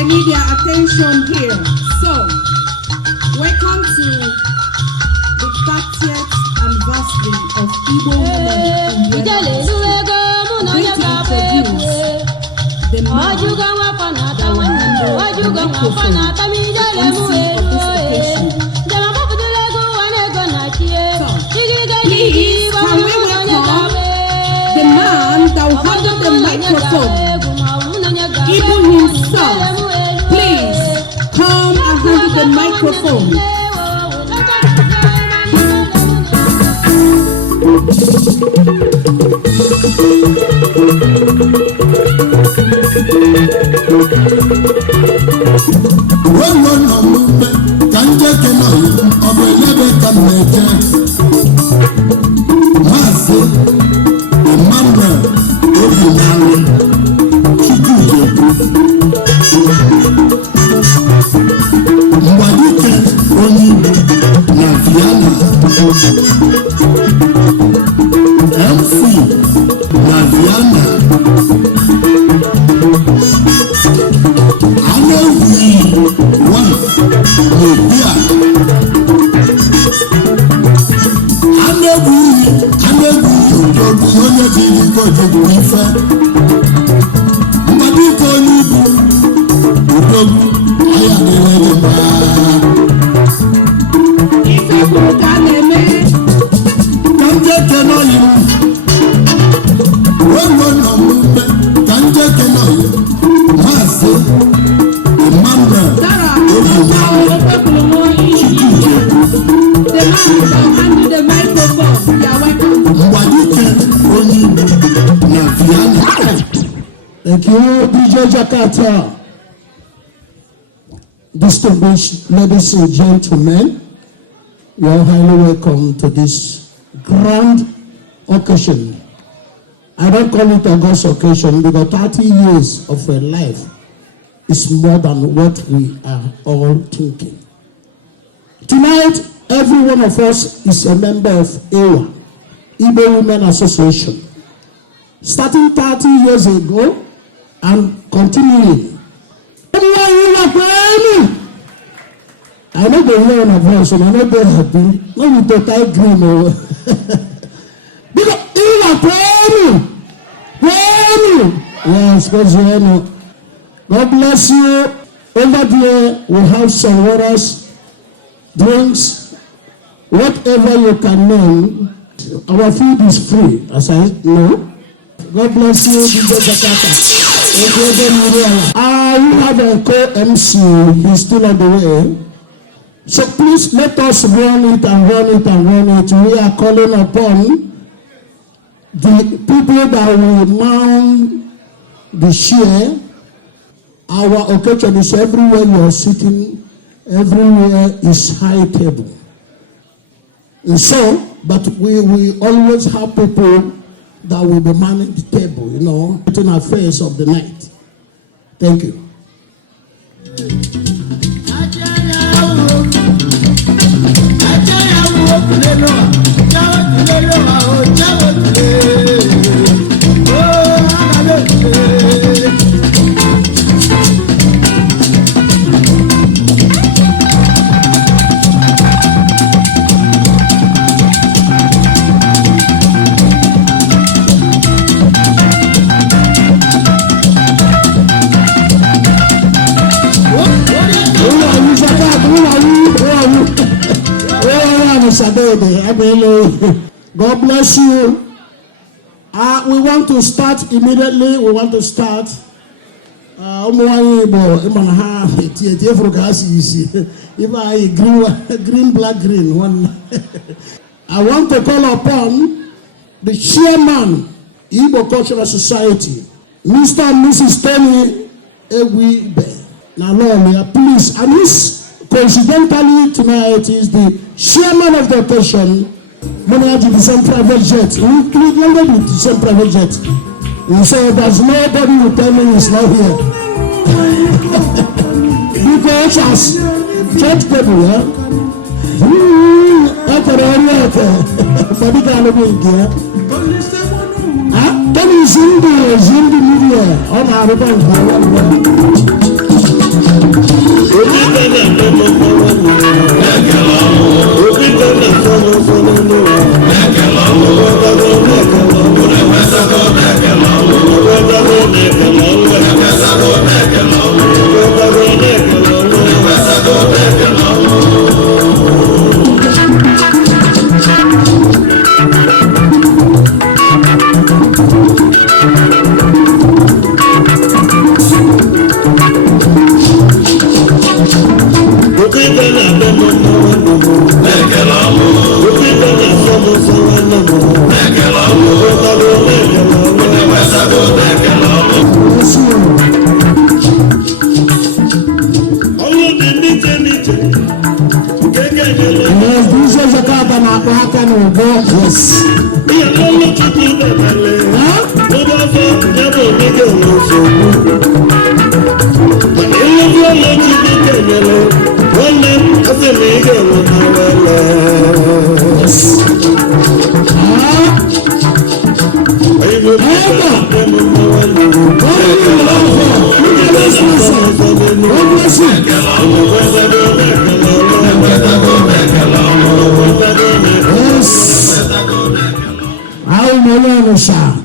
I need your attention here. So, welcome to the 30th anniversary of Igbo women in the the man that will handle the microphone, the MC of this occasion. Please, can we welcome the man that will handle the microphone, Igbo himself? Please, come and handle the microphone. Thank you, DJ Jakarta. Distinguished ladies and gentlemen, you are highly welcome to this grand occasion. I don't call it August occasion because 30 years of a life is more than what we are all thinking. Tonight, every one of us is a member of AWA, Igbo Women Association. Starting 30 years ago and continuing. I know they hear my voice and I know they're happy. Let me to tie green over. Yes, because you know. God bless you. Over there, we have some waters, drinks, whatever you can name. Our food is free, as I know. God bless you, DJ Jakarta. We have a co-MC. He's still on the way. So please let us run it and run it and run it. We are calling upon the people that will mount the share. Our occasion is everywhere you are sitting, everywhere is high table. And so, but we always have people that will be manning the table, you know, putting affairs of the night. Thank you. God bless you. We want to start immediately. We want to start. Green, black, green. One. I want to call upon the chairman, Igbo Cultural Society, Mr. and Mrs. Tony Ewibe. Now, Lord, please, and this coincidentally tonight is the chairman of the occasion. Managing the same private jet. We landed with the same private jet. We said there's nobody who tell me he's not here. Because as church people, yeah. Tell me Zindi media on our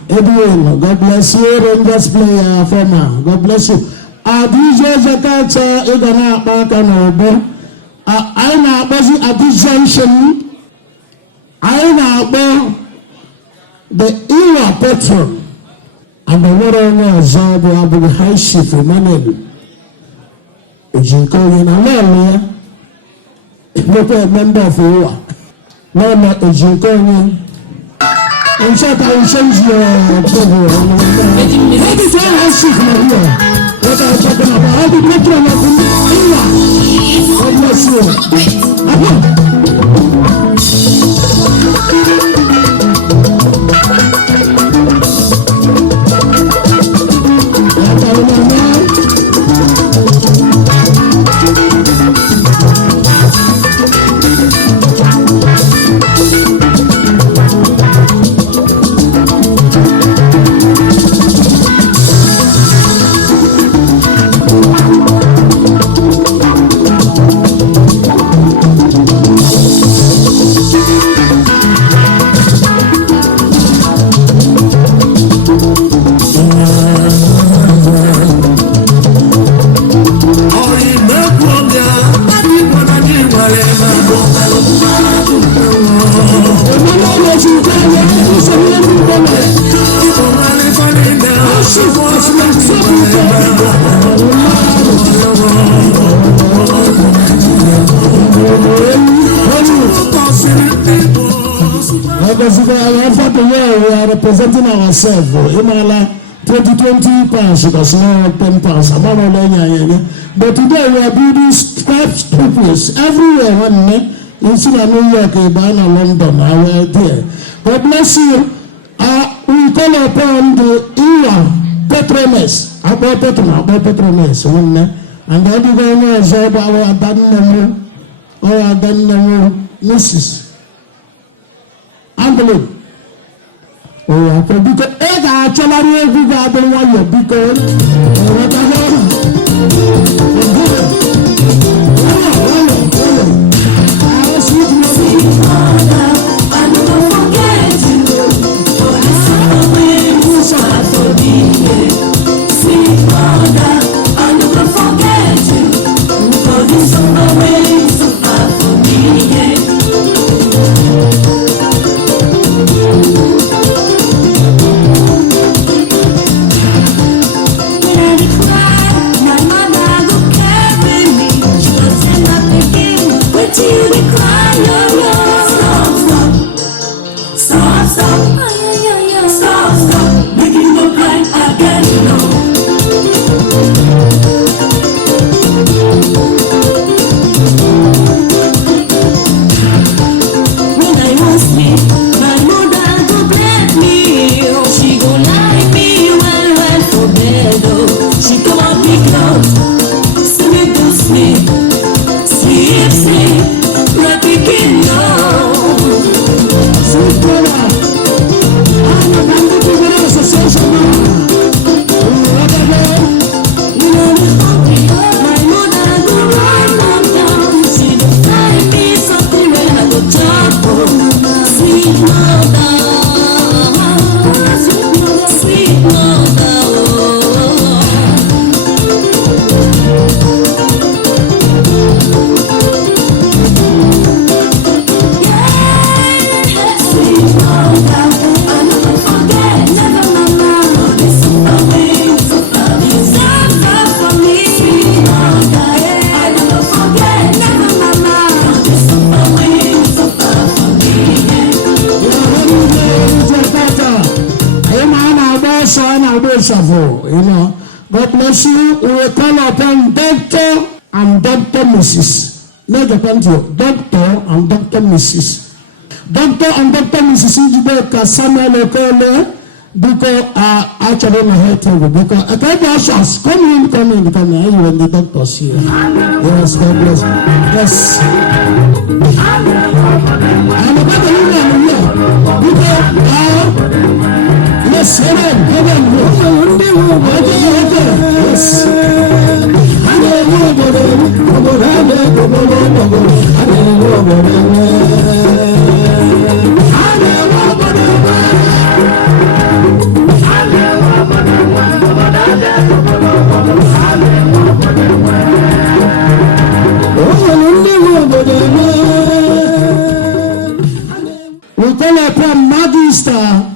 Edwin, God bless you. Rangers player, former. God bless you. DJ Jakarta, Igana Baka Nobo. I na busy at this junction. I na the era patron. And the water was Zabu Abu High Chief Emmanuel. Ejinko in Amelia. Not a member of the no, not Ejinko. In fact, I will change your program. How did I ask you from here? What are you talking about? How did you come up with Ella? God bless representing ourselves. Imala 2020 pounds because now 10 pounds. But today we are building skyscrapers everywhere. One in New York, Ibana, London, are there. God bless you. We call upon the era patroness. About patroness. And the other guy is our Daniel, Mrs. Envelope. Oh, because actually we got the one because God bless you. We will call upon Dr. and Dr. Mrs. Dr. and Dr. Mrs. Dr. and Dr. Mrs. Ijibeka Samuel Okole, because actually my head table because okay, the ushers, come in. You and the doctors here. Yes, God bless. Yes. I'm about to leave them here because yes, heaven. We call upon Magister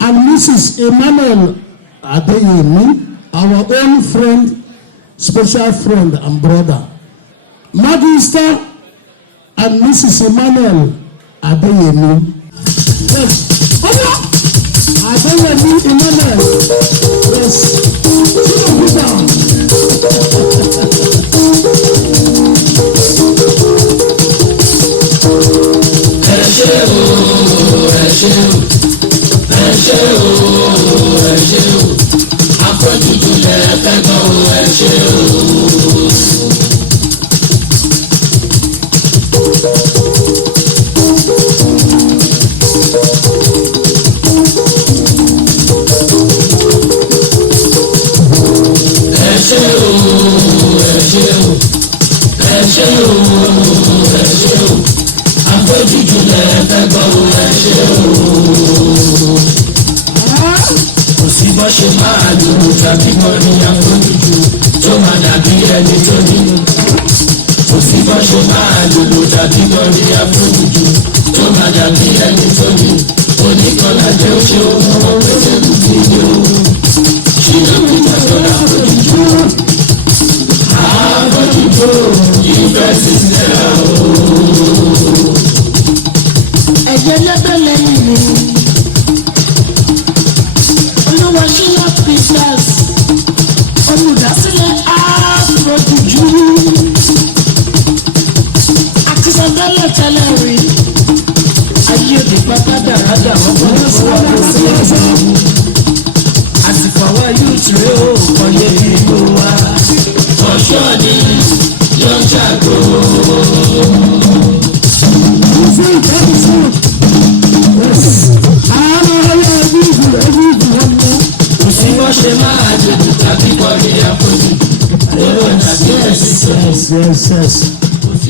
and Mrs. Emmanuel Adeyemi, our own friend, special friend and brother. Magister and Mrs. Emmanuel Adeyemi. Yes. Adeyemi Emmanuel. Yes. Sit down.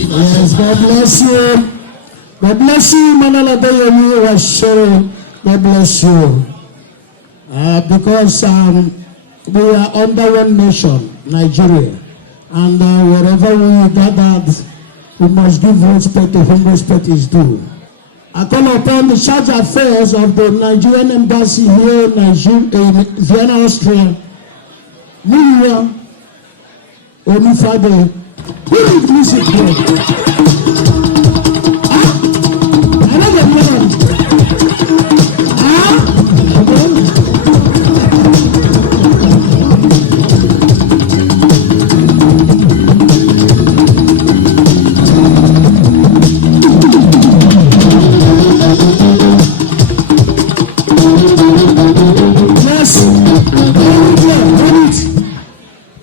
Yes, God bless you. God bless you, Manuel Adeyemi was sharing. God bless you. Because we are under one nation, Nigeria. And wherever we gathered, we must give respect to whom respect is due. I call upon the charge affairs of the Nigerian embassy here in Vienna, Austria. Miriam Onifade. Who is music here? I know the man.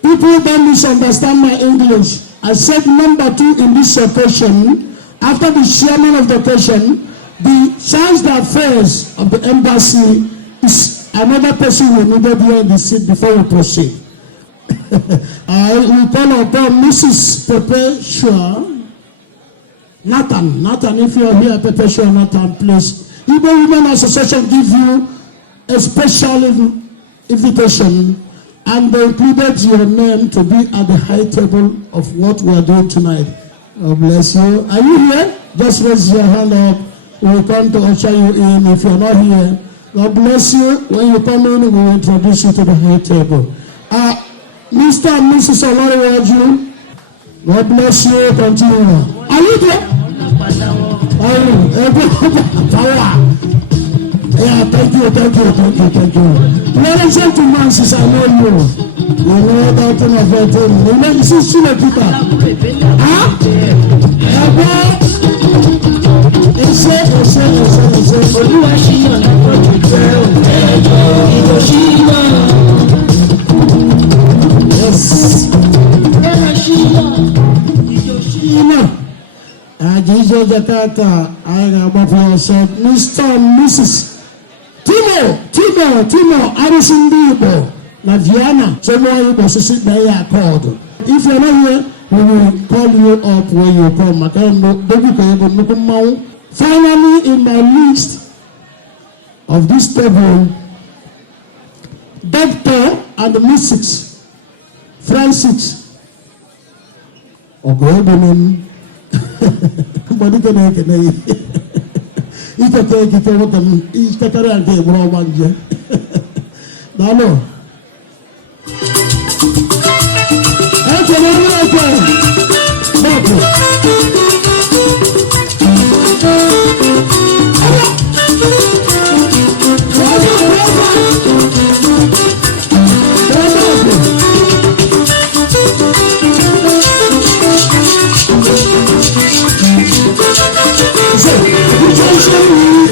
People don't misunderstand my English. I said number 2 in this occasion. After the chairman of the occasion, the charge affairs of the embassy is another person who needed here in the seat before we proceed. I will call upon Mrs. Perpetua Nathan, if you are here, Perpetua Nathan, please. Igbo Women Association give you a special invitation. And they included your name to be at the high table of what we are doing tonight. God bless you. Are you here? Just raise your hand up. We will come to usher you in. If you are not here, God bless you. When you come in, we will introduce you to the high table. Mr. and Mrs. Olariwaju, God bless you. Continue. Are you there? Power. Yeah, thank you. Ladies and gentlemen, since I know you know that thing of everything. You know, this is Chile people. Huh? Jesus Jakarta, I am Mr. and Mrs. Timo, Harrison Igbo, Naviana, someone who was sitting there called. If you're not here, we will call you up when you come. Finally, in my list of this table, Dr. and Mrs. Francis Ogoebunim. But it can take it over them. Each Takara and take one year. Dano.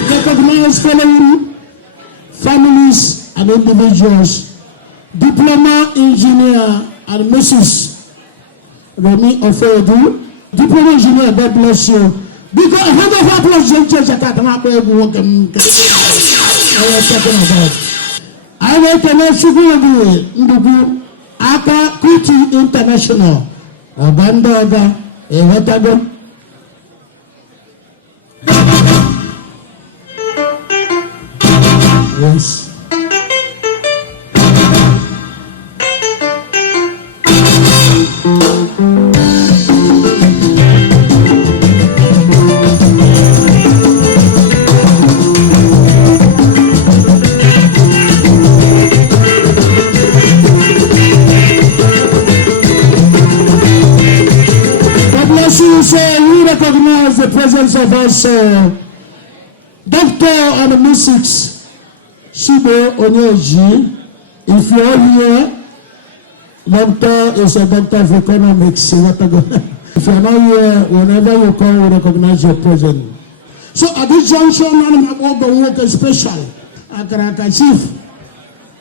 Recognize following families and individuals: diploma engineer and Mrs. Remy Ofedu. Diploma engineer, God bless you. Because a hand of applause, I want to know Sugu Ndugu Aka Kuti International. Obanda Oga, Ewatago. Yes. So we recognize the presence of also Dr. and Mrs. Shibo Onyeji. If you're here, doctor is a doctor of economics. If you're not here, whenever you come, we recognize your presence. So at this junction, I'm going to work special. Akaraka chief.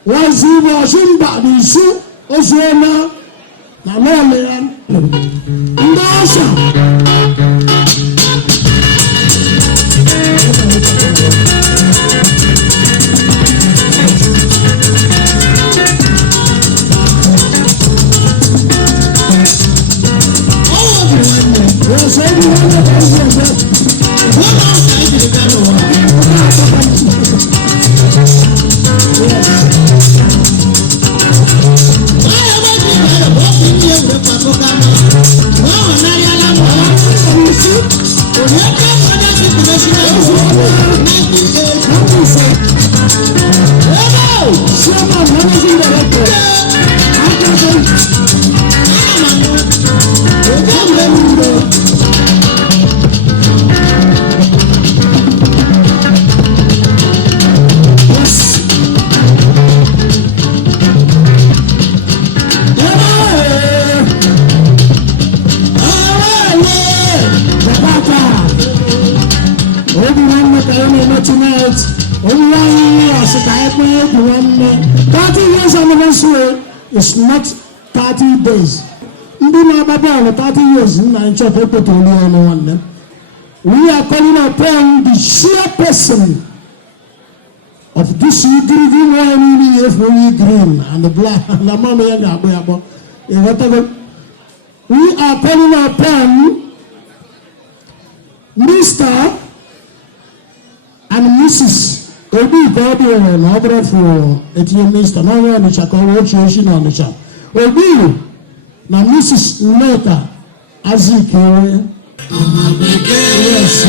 Once he was in Badisu, Oswena, Namolian, and awesome. Tonight, 30 years anniversary is not 30 days. 30 years. We are calling upon the sheer person of this green and the black. We are calling upon Mr. and Mrs. Obi Gobi and Obra for Mr. No one is a corrosion on the shop. Obi, now Mrs. Neta Aziki. Yes.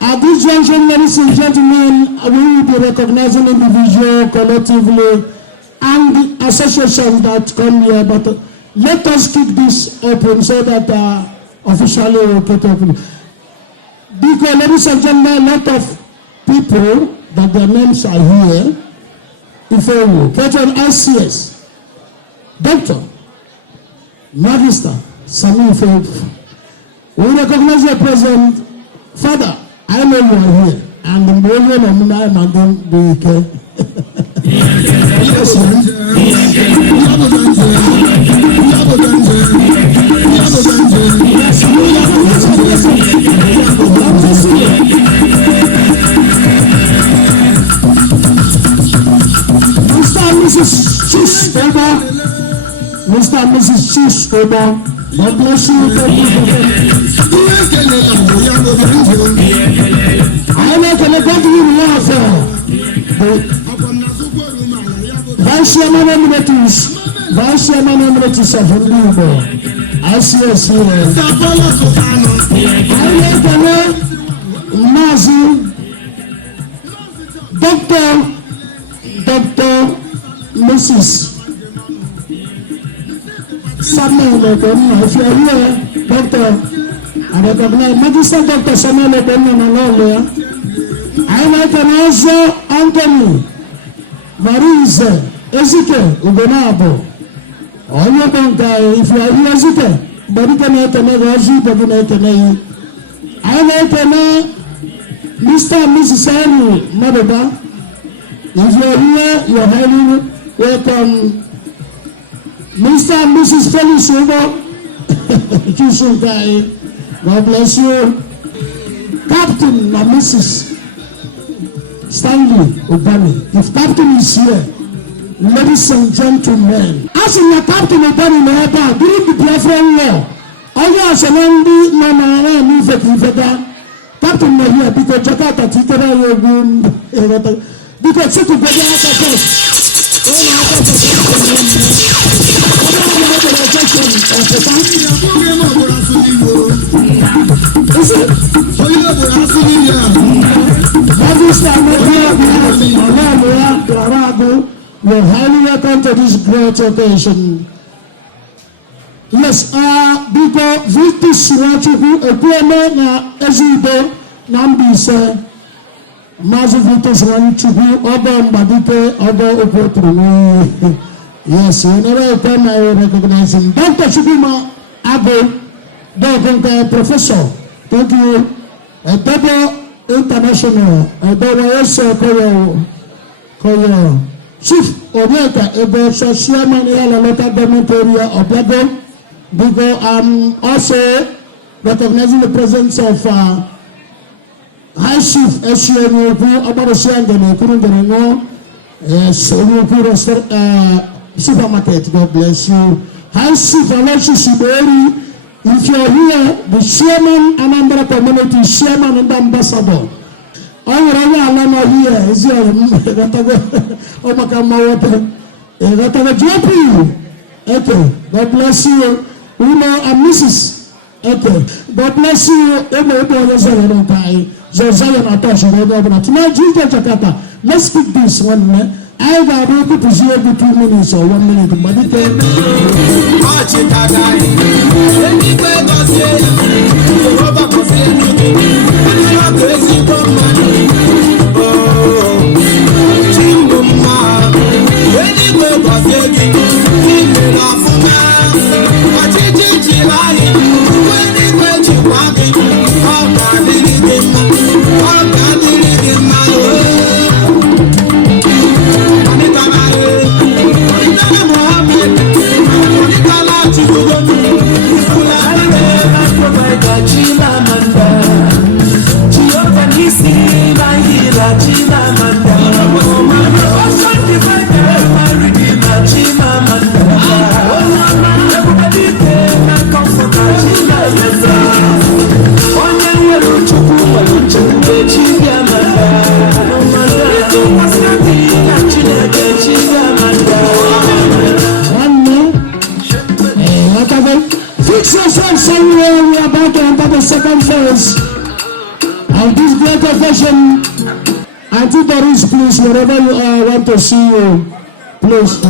At this junction, ladies and gentlemen, we will be recognizing individual, collectively, and the associations that come here. But let us keep this open so that officially we'll get open. Because, ladies and gentlemen, a lot of people that their names are here. Before you, Patron ICS, Doctor, Magister, Sami Ife. We recognize your present. Father, I know you are here, and the movement of my madam be care. Yes, man. Mr. and Mrs. Chistoba, Mr. and Mrs. Chistoba, God bless you. I make an accountable warfare. Vice Chairman Emeritus, Vice Chairman Emeritus of Igbo, ICS here. I make an Nazi, Dr. Mrs. Samuel Okonma. If you are here, Doctor, I recognize Magister Dr. Samuel Okonma. I recognize Anthony Marise Ezike Ugonabo. All your banka, if you are here, Ezike, but you can have a Razi, but you can have I recognize Mr. and Mrs. Henry Madaba. If you are here, you are highly welcome. Mr. and Mrs. Felix Ugo, God bless you. Captain and Mrs. Stanley Obani. If Captain is here, ladies and gentlemen, as in the Captain Obani during the Biafran War, all you are saying, Captain is here because Jakarta Titera because it's a good you're highly welcome to this great occasion. Yes, because this Wachuku, a poor Ezido, Nambisa, Mazuvitas Ranchuku, Oba Mbadite, Oba Okotru. Yes, whenever I come, I will recognize him. Dr. Shubima Abu, Dr. Professor, thank you. A double international, a double also Koyo. Chief Omeka, a chairman in the local government area of Lago, because I'm also recognizing the presence of High Chief SUNU, Abarosia, and Kurungo, supermarket. God bless you. High Chief Alonso Shiberi, if you're here, the chairman and Anambra community, chairman and ambassador. All Alana here is here. Okay, God bless you. Uno and Mrs. Okay, God bless you. Tonight, Jakarta. Let's speak this one. I I got able to see every 2 minutes or 1 minute, but it fix yourself somewhere. We are about to enter the second phase of this great occasion. Auntie Doris, please, wherever you are, I want to see you. Please.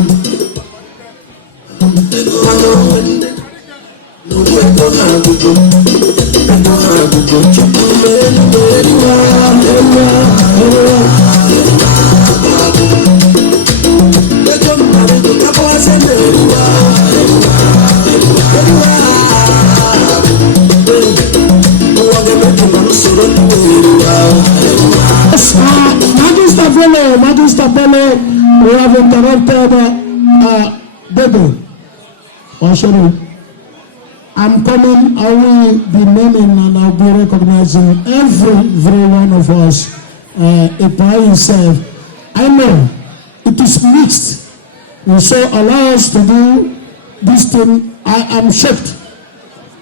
Magister Bello, we have interrupted Dede. I'm coming, I will be naming and I'll be recognizing every one of us by himself. I know it is mixed. So allow us to do this thing. I am shocked.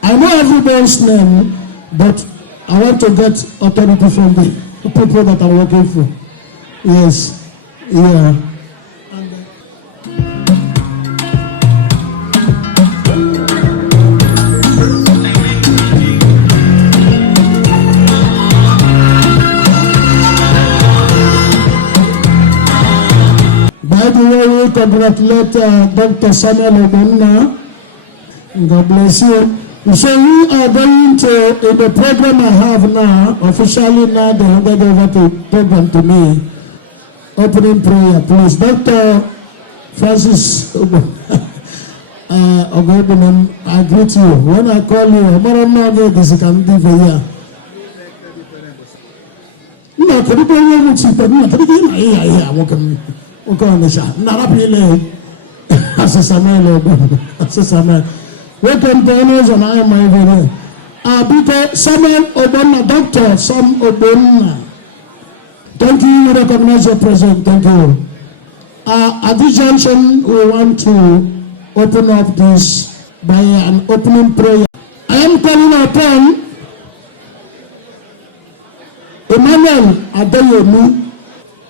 I know everybody's name, but I want to get authority from the people that I'm working for. Yes, yeah. By the way, we congratulate Dr. Samuel Obonna. God bless you. So we are going to, in the program I have now, officially now they handed over the program to me. Opening prayer, please. Dr. Francis Ogobunem, I greet you. When I call you, I'm not going to can be here. No, can you go with you? Can you welcome on the shot. Not up here. Welcome to owners and I am my video. Because Samuel Obonna, Dr. Sam Obonna. Thank you, we recognize your presence. Thank you. At this junction, we want to open up this by an opening prayer. I am calling upon Emmanuel Adeyomi.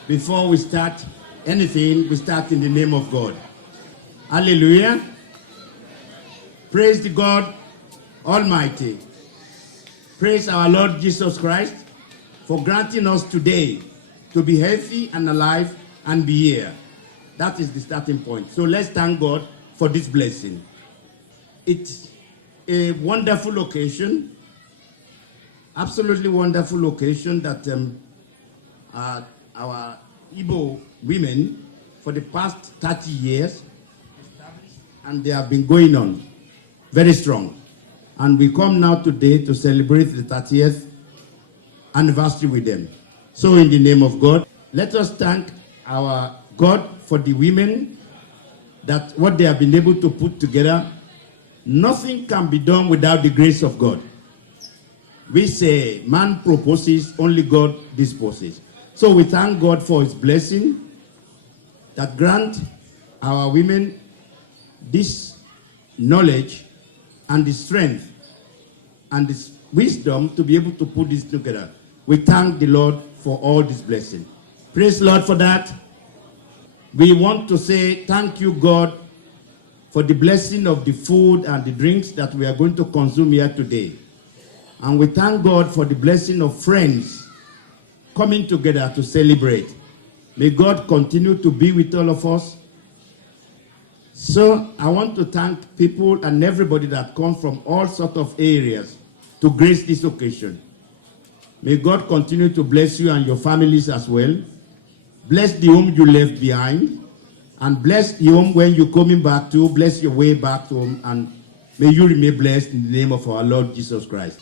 Before we start anything, we start in the name of God. Hallelujah. Praise the God Almighty. Praise our Lord Jesus Christ for granting us today to be healthy and alive and be here. That is the starting point. So let's thank God for this blessing. It's a wonderful occasion, absolutely wonderful occasion that our Igbo women for the past 30 years, and they have been going on very strong. And we come now today to celebrate the 30th anniversary with them. So in the name of God, let us thank our God for the women, that what they have been able to put together. Nothing can be done without the grace of God. We say man proposes, only God disposes. So we thank God for his blessing that grant our women this knowledge and the strength and this wisdom to be able to put this together. We thank the Lord for all this blessing. Praise the Lord for that. We want to say thank you, God, for the blessing of the food and the drinks that we are going to consume here today. And we thank God for the blessing of friends coming together to celebrate. May God continue to be with all of us. So I want to thank people and everybody that comes from all sorts of areas to grace this occasion. May God continue to bless you and your families as well. Bless the home you left behind, and bless the home when you're coming back to. Bless your way back home, and may you remain blessed in the name of our Lord Jesus Christ.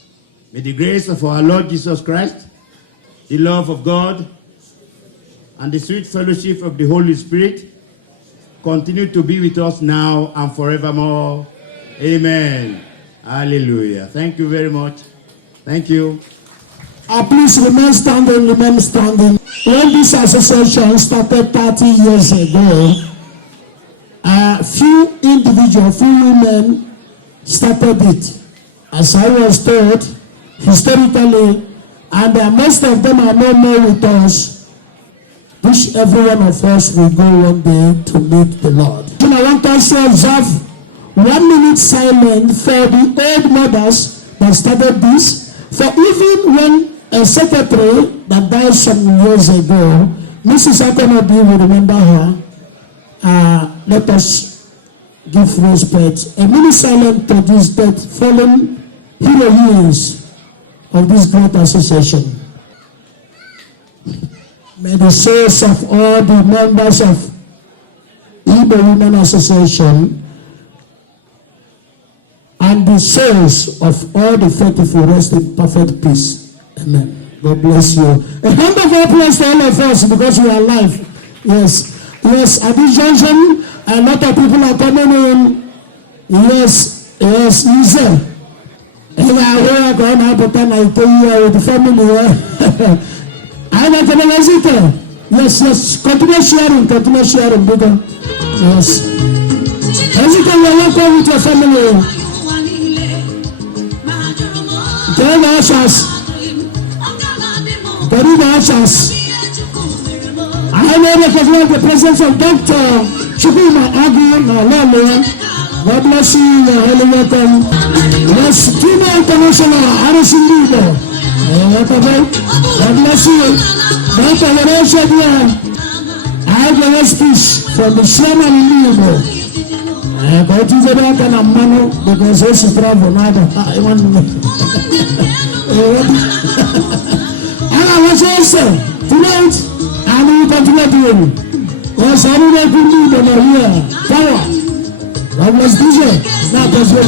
May the grace of our Lord Jesus Christ, the love of God, and the sweet fellowship of the Holy Spirit continue to be with us now and forevermore. Amen. Hallelujah. Thank you very much. Thank you. Please remain standing, remain standing. When this association started 30 years ago, a few individuals, few women started it. As I was told, historically, and most of them are no more with us. Wish every one of us will go one day to meet the Lord. And I want us to observe 1 minute silence for the old mothers that started this. For even when a secretary that died some years ago, Mrs. Akonobi will remember her. Let us give respect. A minute silence to this dead fallen heroines of this great association. May the souls of all the members of Igbo Women Association and the souls of all the faithful rest in perfect peace. Amen. God bless you. A hand of applause to all of us because we are alive. Yes. Yes, at this junction, a lot of people are coming in. Yes, yes, easy. And I will go and have a time with the family. I want to visit. Yes, yes. Continue sharing, brother. Yes. Visit and welcome with your family. Tell the ushers. Tell the ushers. I know recognize the presence of Dr. Chukuma Agu. God bless you. You're highly welcome. Yes, Keynote International, Harrison Leader. God bless you. Dr. Lorenzo, I have the speech from the chairman in Igbo. I go to the back and I'm mano because this is trouble. I want and I was also tonight, I will continue doing. Because I will not do them here. Power. God bless DJ. Now, that's what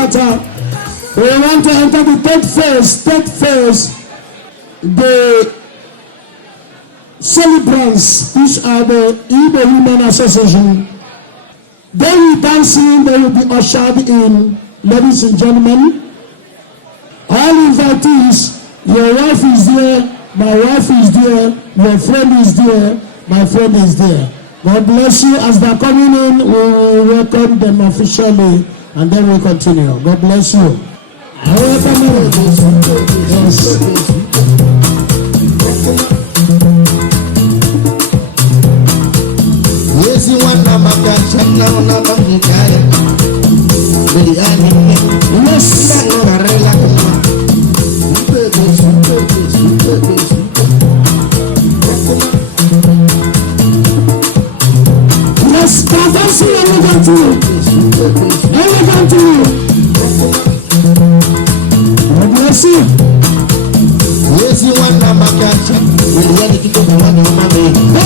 Kata. We want to enter the third phase. Third phase, the celebrants, which are the Igbo Women Association. They will dancing, they will be ushered in, ladies and gentlemen. All invitees, your wife is there, my wife is there, your friend is there, my friend is there. God bless you. As they're coming in, we will welcome them officially and then we'll continue. God bless you. Yes, God bless you. God bless you. Yes, you want to make a check. We'll get it to the one you want to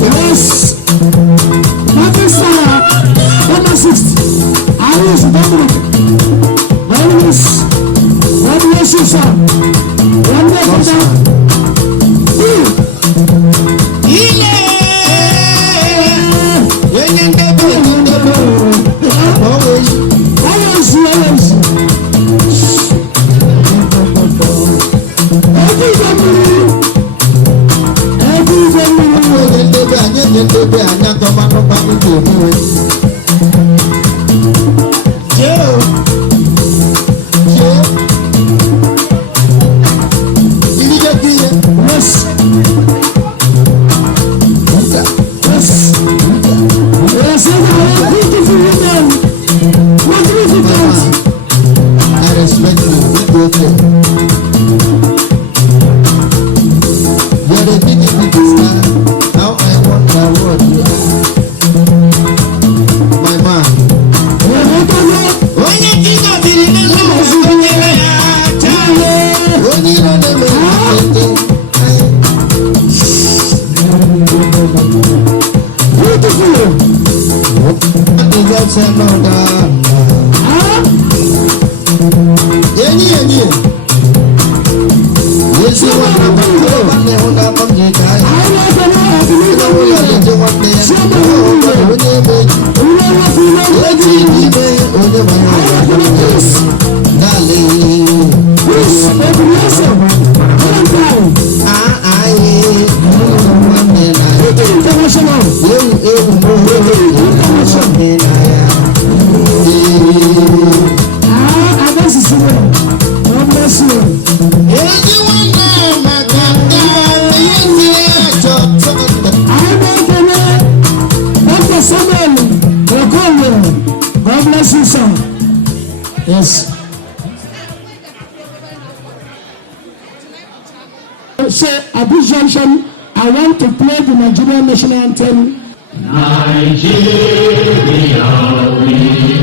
Yes. Happy Sarah. Number 60. Alice Dominic. Alice. God bless you, sir. One day for that. Yes. So at this junction, I want to play the Nigerian national anthem. Nigeria, we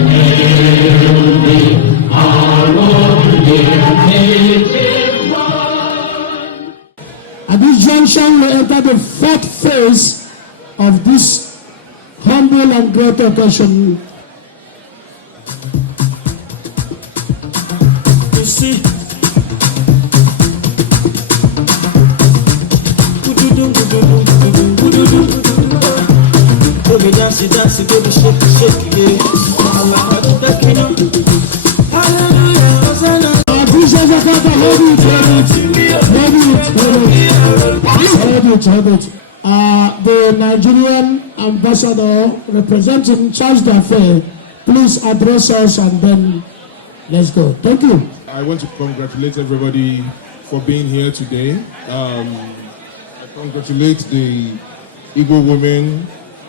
hail thee, our own dear native one. At this junction, we enter the fourth phase of this humble and great occasion. You see, baby dance, dance, baby shake, shake, yeah. The Nigerian ambassador representing Charles Dafe, please address us and then let's go. Thank you. I want to congratulate everybody for being here today. I congratulate the Igbo Women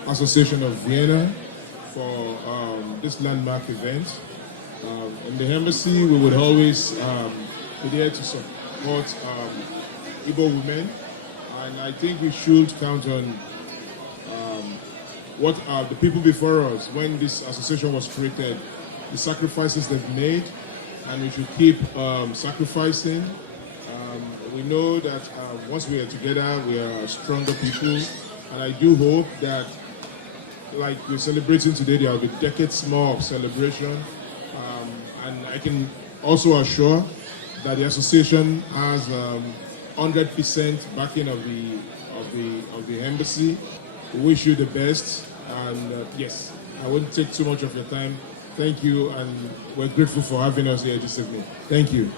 Association of Vienna for this landmark event. In the embassy, we would always be there to support Igbo women, and I think we should count on what the people before us, when this association was created, the sacrifices they've made, and we should keep sacrificing. We know that once we are together, we are stronger people, and I do hope that, like we're celebrating today, there will be decades more of celebration, and I can also assure that the association has 100% backing of the embassy. We wish you the best, and yes, I won't take too much of your time. Thank you, and we're grateful for having us here this evening. Thank you.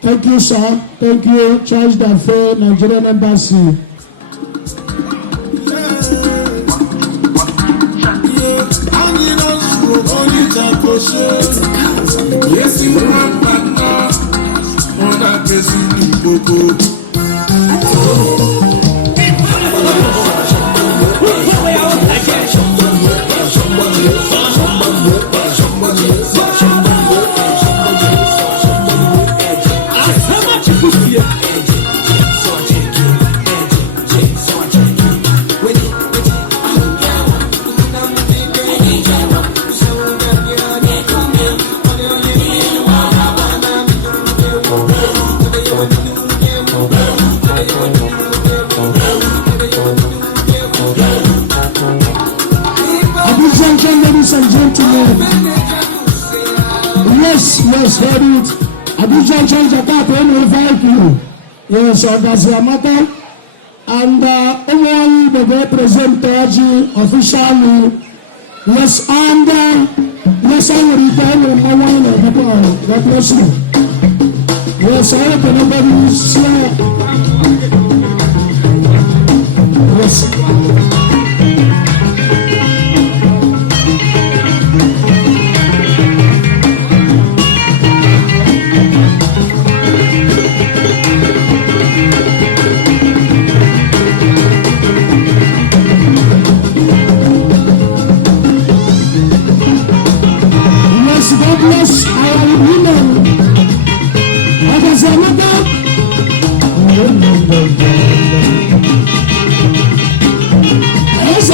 Thank you, sir. Thank you, Charles Dafe, Nigerian Embassy. has heard it. At this junction, Jakarta, I invite you. Yes, Ogaziamata. And everyone will represent officially. Yes, and yes, I will return with my wine and people. God bless you. Yes, I hope nobody is here. Yes. God bless our women. Ogaziamata. Yes,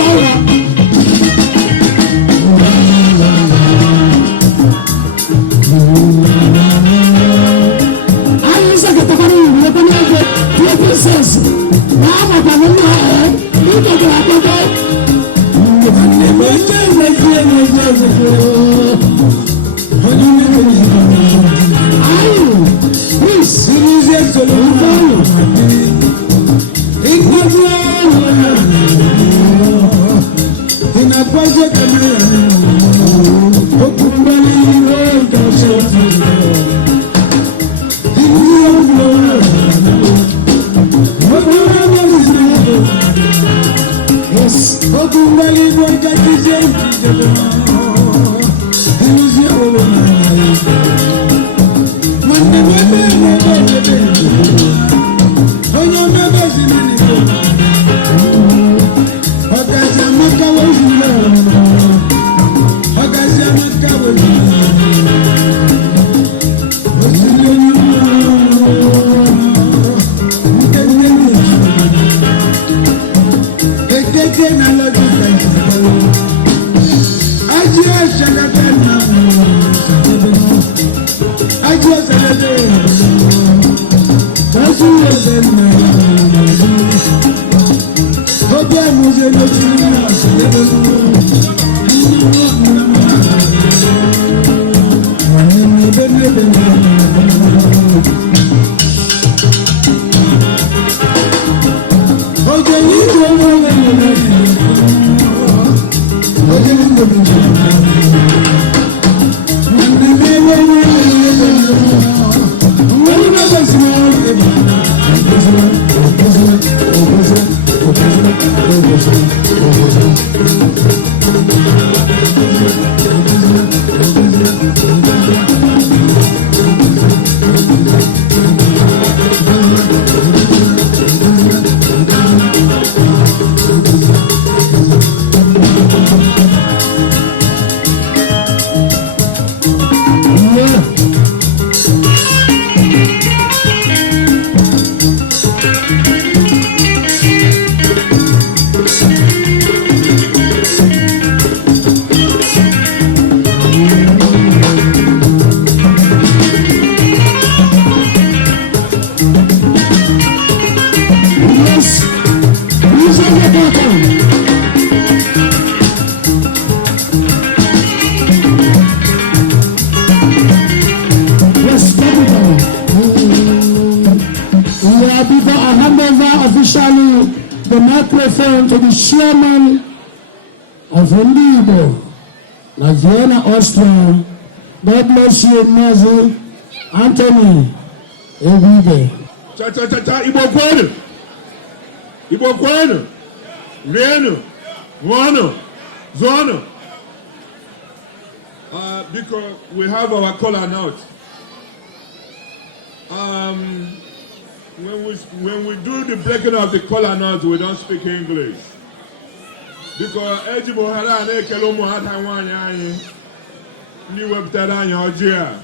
the microphone to the chairman of Igbo, Vienna, Austria. God bless you, Nazi Anthony. Every day. Igbo kwenu, Renu, Wano, Zono. Because we have our color note. When we do the breaking of the color note, we don't speak English. Because Ejibo Hara and Ekelomo Hatawanya, New Webteranya, Austria,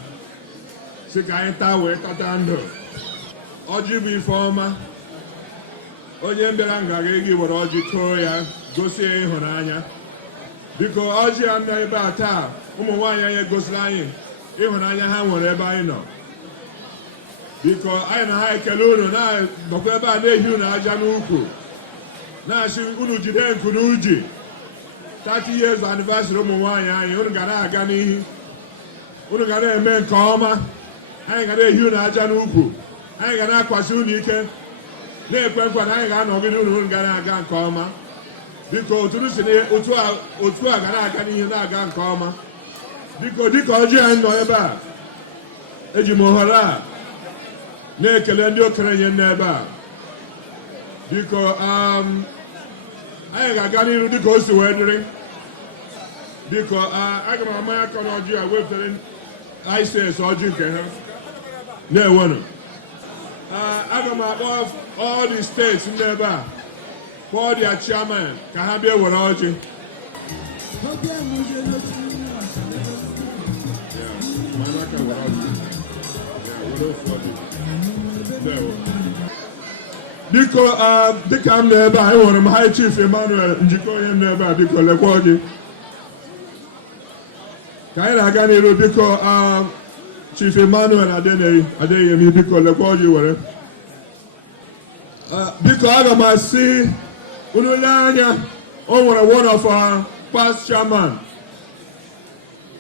Sikaita, Wekatando, Ojibi former. Onye mbelanga gị were ọjị tụọ ya gosi ịhụnanya biko ọjị ya nọ ebe a taa ụmụ nwaanyị anyị gosiri anyị ịhụnanya ha nwere ebe anyị nọ biko anyị na ha ekele unu na-nọkwa ebe a na-ehi unu aja n'ukwu na-asị unu jide nku n'uji 30 years anniversary ụmụ nwaanyị anyị unu ga na-aga n'ihu unu ga na-eme nke ọma, anyị ga na-ehi unu aja n'ukwu, anyị ga na-akwasị unu ike, na-ekwe nkwa na anyị ga-anọgide unu ga na-aga nke ọma. Biko otu si otu a ga na-aga n'ihe na-aga nke ọma. Biko dịka ọjị anyị nọ ebe a, eji m ohere a na-ekele ndị okenye n'ebe a. Biko anyị ga-aga n'ihu dịka o si wee dịrị. Biko aga m ama aka n'ọjị a wepụtara ICS ọjị nke ha na-enwenụ. Aga m akpọ all the states ndị ebe a, kpọọ their chairman ka ha bịa were ọjị. Biko dịka m na-ebe a, enwere m High Chief Emmanuel njikọ onye m n'ebe a, biko lekwa ọjị ka anyị na-aga n'iru. Biko Chief Emmanuel Adeyemi, biko lekwa ọjị were. Biko aga m asị unu ile anya, o nwere one of our past chairman,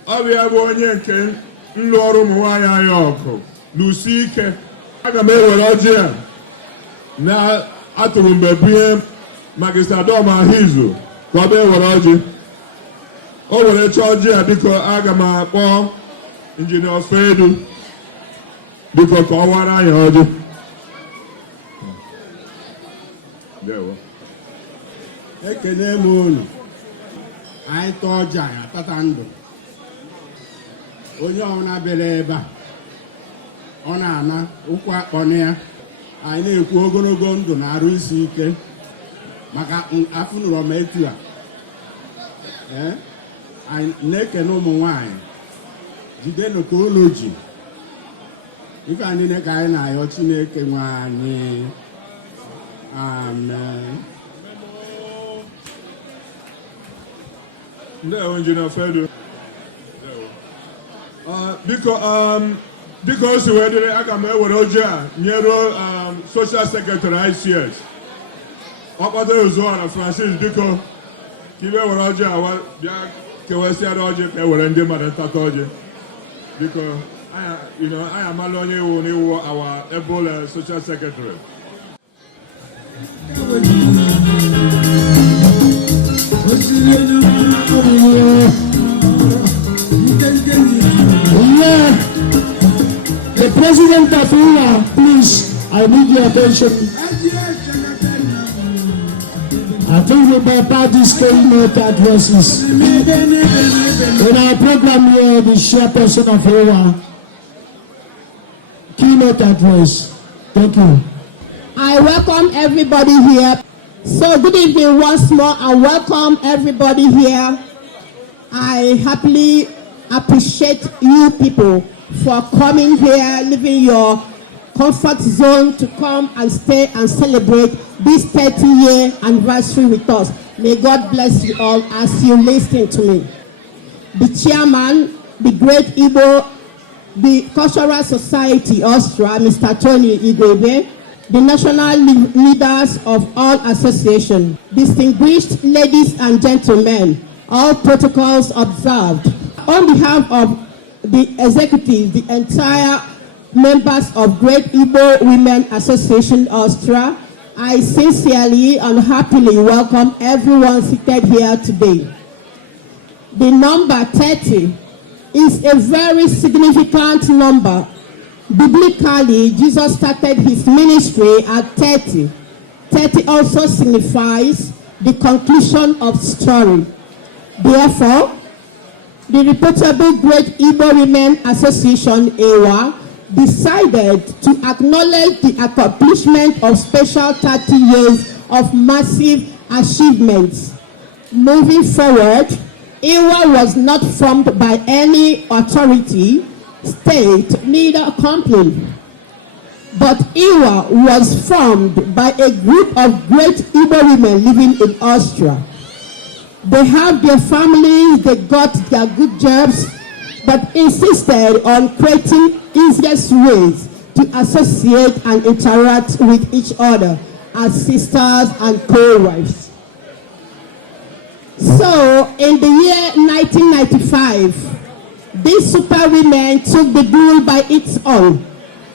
ọ bụ ya bụ onye nke nlụ ọrụ ụmụ nwaanyị anyị ọgụ lụsi ike. Aga m ewere ọjị a na atụrụ mgbe bunye Magista Dom Ahizu ka ọ bịa ewere ọjị. O were chọọ ọjị a, biko aga m akpọ Injinia Ofedu biko ka ọ wara anyị ọjị. Ekene m unu, anyị tọọ ọjị anyị atata ndụ. Onye ọbụla bịara ebe a, ọ na-ana ụkwụ akpọnụ ya, anyị na-ekwu ogologo ndụ na arụ isi ike, maka afụnụrọ m etu a. Anyị na-ekene ụmụ nwanyị, jidenụ ka unu ji ife anyị niile ka anyị na-ayọ Chineke nwe anyị. Amen. Ndewo Injinia Ofedu. Biko o si wee dịrị, aga m ewere ọjị a nyere Social Secretary ICS ọkpọta Ozuọra Francis, biko ka ibe were ọjị a bịa kewesịara ọjị ka ewere ndị mmadụ ntata ọjị. Biko anyị amala onye iwu n'iwu our able Social Secretary. The President of Iran, please, I need your attention. I think we bypass these keynote addresses. In our program here, the chairperson of Iran, keynote address. Thank you. I welcome everybody here. So good evening once more, and welcome everybody here. I happily appreciate you people for coming here, leaving your comfort zone to come and stay and celebrate this 30-year anniversary with us. May God bless you all as you listen to me. The chairman, the great Igbo, the Cultural Society Austria, Mr. Tony Igwe, the national leaders of all associations, distinguished ladies and gentlemen, all protocols observed. On behalf of the executive, the entire members of Great Igbo Women Association Austria, I sincerely and happily welcome everyone seated here today. The number 30 is a very significant number. Biblically, Jesus started his ministry at 30. 30 also signifies the conclusion of story. Therefore, the reputable Great Igbo Women Association, EWA, decided to acknowledge the accomplishment of special 30 years of massive achievements. Moving forward, EWA was not formed by any authority, state, neither company, but EWA was formed by a group of great Igbo women living in Austria. They have their families, they got their good jobs, but insisted on creating easiest ways to associate and interact with each other as sisters and co-wives. So, in the year 1995, These super women took the bull by its horn,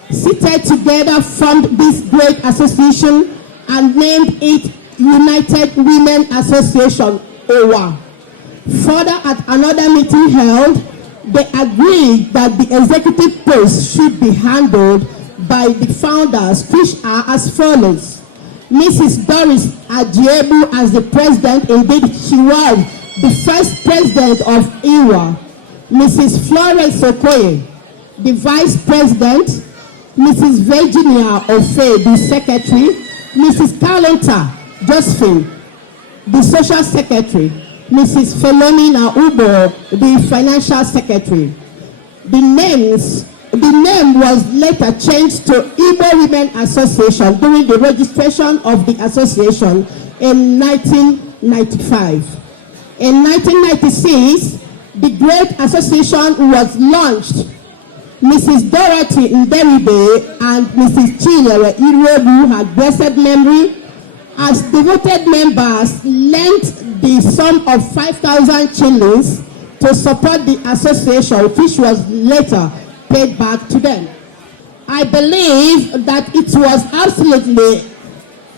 seated together, formed this great association and named it United Women Association, OWA. Further, at another meeting held, they agreed that the executive post should be handled by the founders, which are as follows. Mrs. Doris Adiebu as the president, indeed she was the first president of IWA. Mrs. Florence Okoye, the vice president. Mrs. Virginia Ofe, the secretary. Mrs. Kalenta Josephine, the social secretary. Mrs. Philomena Ubo, the financial secretary. The name was later changed to Igbo Women Association during the registration of the association in 1995. In 1996, the great association was launched. Mrs. Dorothy Nderibe and Mrs. Chinyere Irebu, had blessed memory, as devoted members lent the sum of 5,000 shillings to support the association, which was later paid back to them. I believe that it was absolutely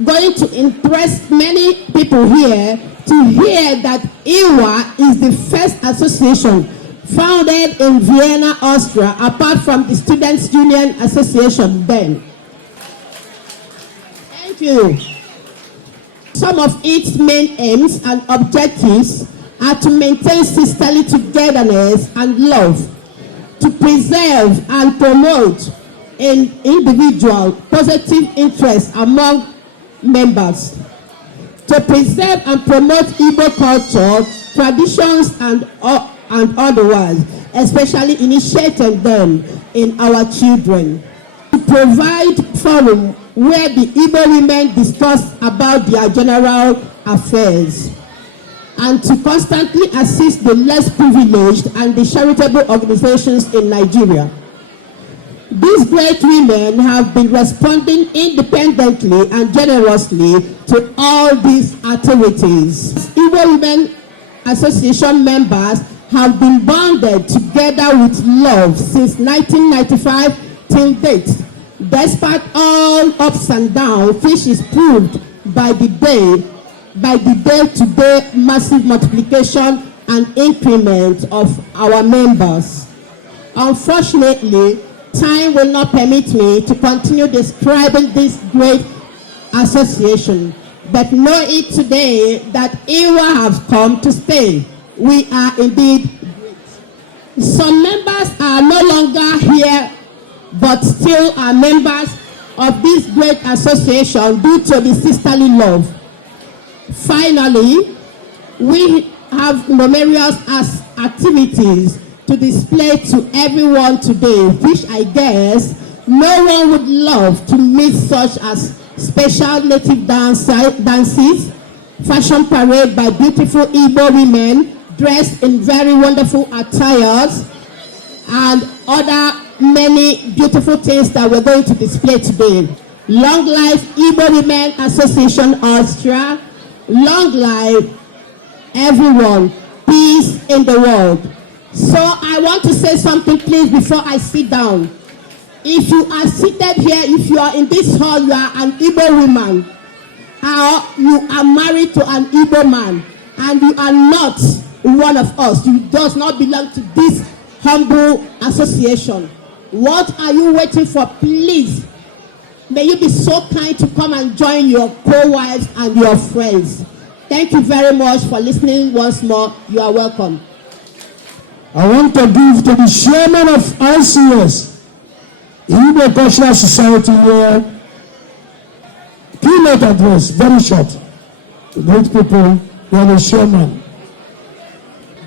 going to impress many people here to hear that IWA is the first association founded in Vienna, Austria, apart from the Students' Union Association then. Thank you. Some of its main aims and objectives are to maintain sisterly togetherness and love, to preserve and promote an individual positive interest among members, to preserve and promote Igbo culture, traditions, and otherwise, especially initiating them in our children, to provide forum where the Igbo women discuss about their general affairs, and to constantly assist the less privileged and the charitable organizations in Nigeria. These great women have been responding independently and generously to all these activities. Igbo Women Association members have been bonded together with love since 1995 till date, despite all ups and downs, which is proved by the day-to-day massive multiplication and increment of our members. Unfortunately, time will not permit me to continue describing this great association, but know it today that IWA has come to stay. We are indeed great. Some members are no longer here, but still are members of this great association due to the sisterly love. Finally, we have numerous activities to display to everyone today, which I guess no one would love to miss, such as special native dances, fashion parade by beautiful Igbo women dressed in very wonderful attires, and other many beautiful things that we're going to display today. Long life Igbo Women Association Austria. Long life everyone. Peace in the world. So I want to say something, please, before I sit down. If you are seated here, if you are in this hall, you are an Igbo woman, or you are married to an Igbo man, and you are not one of us, you does not belong to this humble association. What are you waiting for? Please, may you be so kind to come and join your co-wives and your friends. Thank you very much for listening once more. You are welcome. I want to give to the chairman of ICS, Igbo Cultural Society, here, keynote address, very short. Great people, you are the chairman.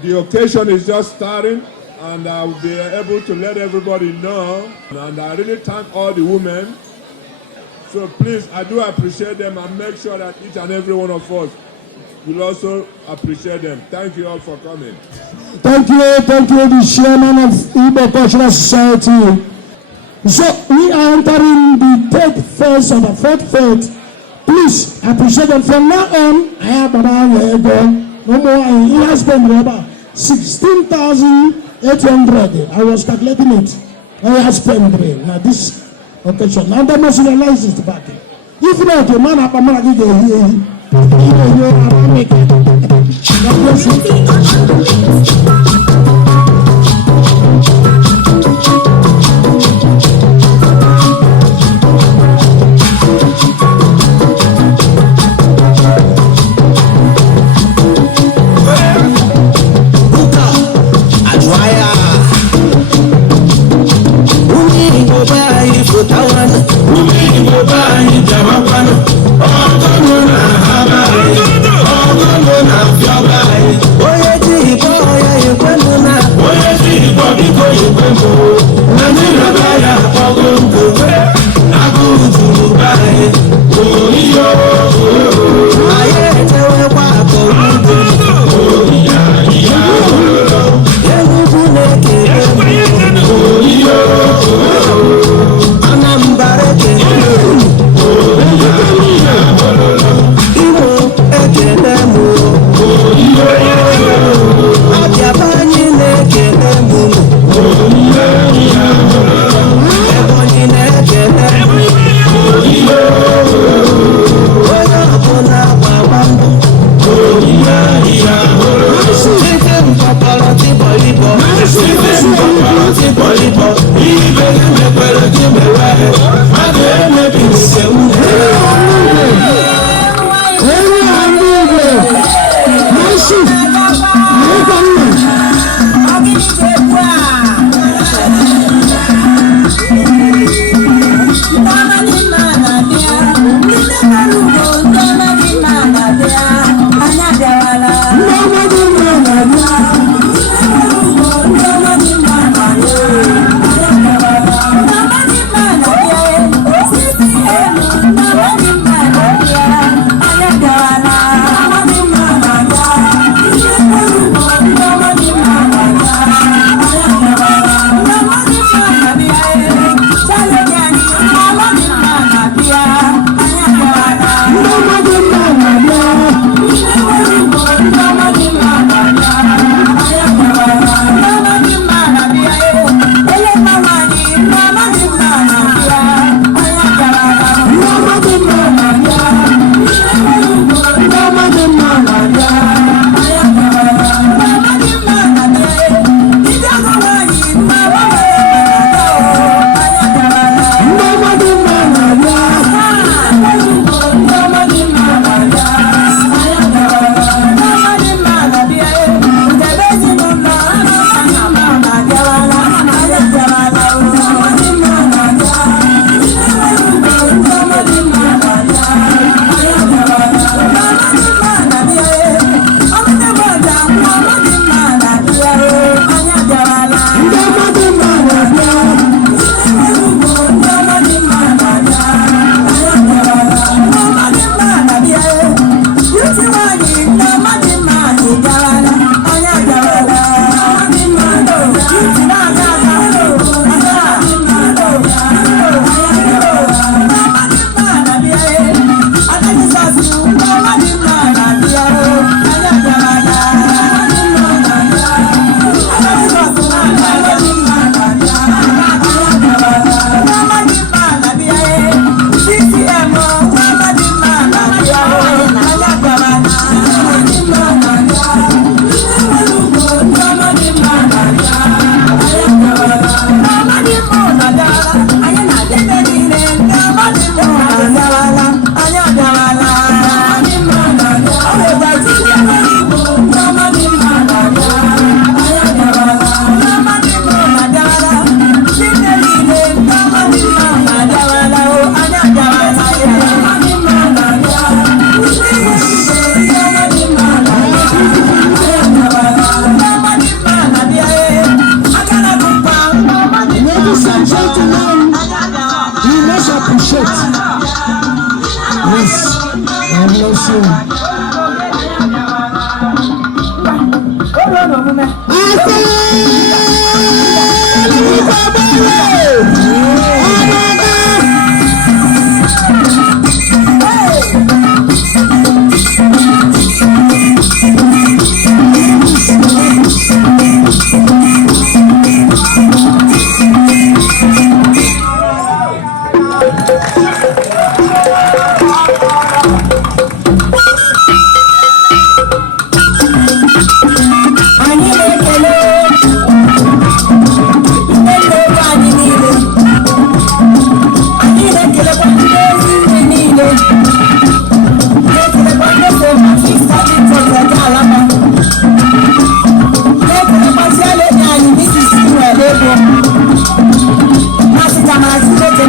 The occasion is just starting, and I will be able to let everybody know. And I really thank all the women. So please, I do appreciate them, and make sure that each and every one of us will also appreciate them. Thank you all for coming. Thank you, the chairman of Igbo Cultural Society. So we are entering the third phase of the fourth phase. Please appreciate them. From now on, I have no more. He has been about 16,000 800. I was calculating it. I have spent 3. Now this occasion. Now the most realize is back. If not, the man up a man again here. God bless you.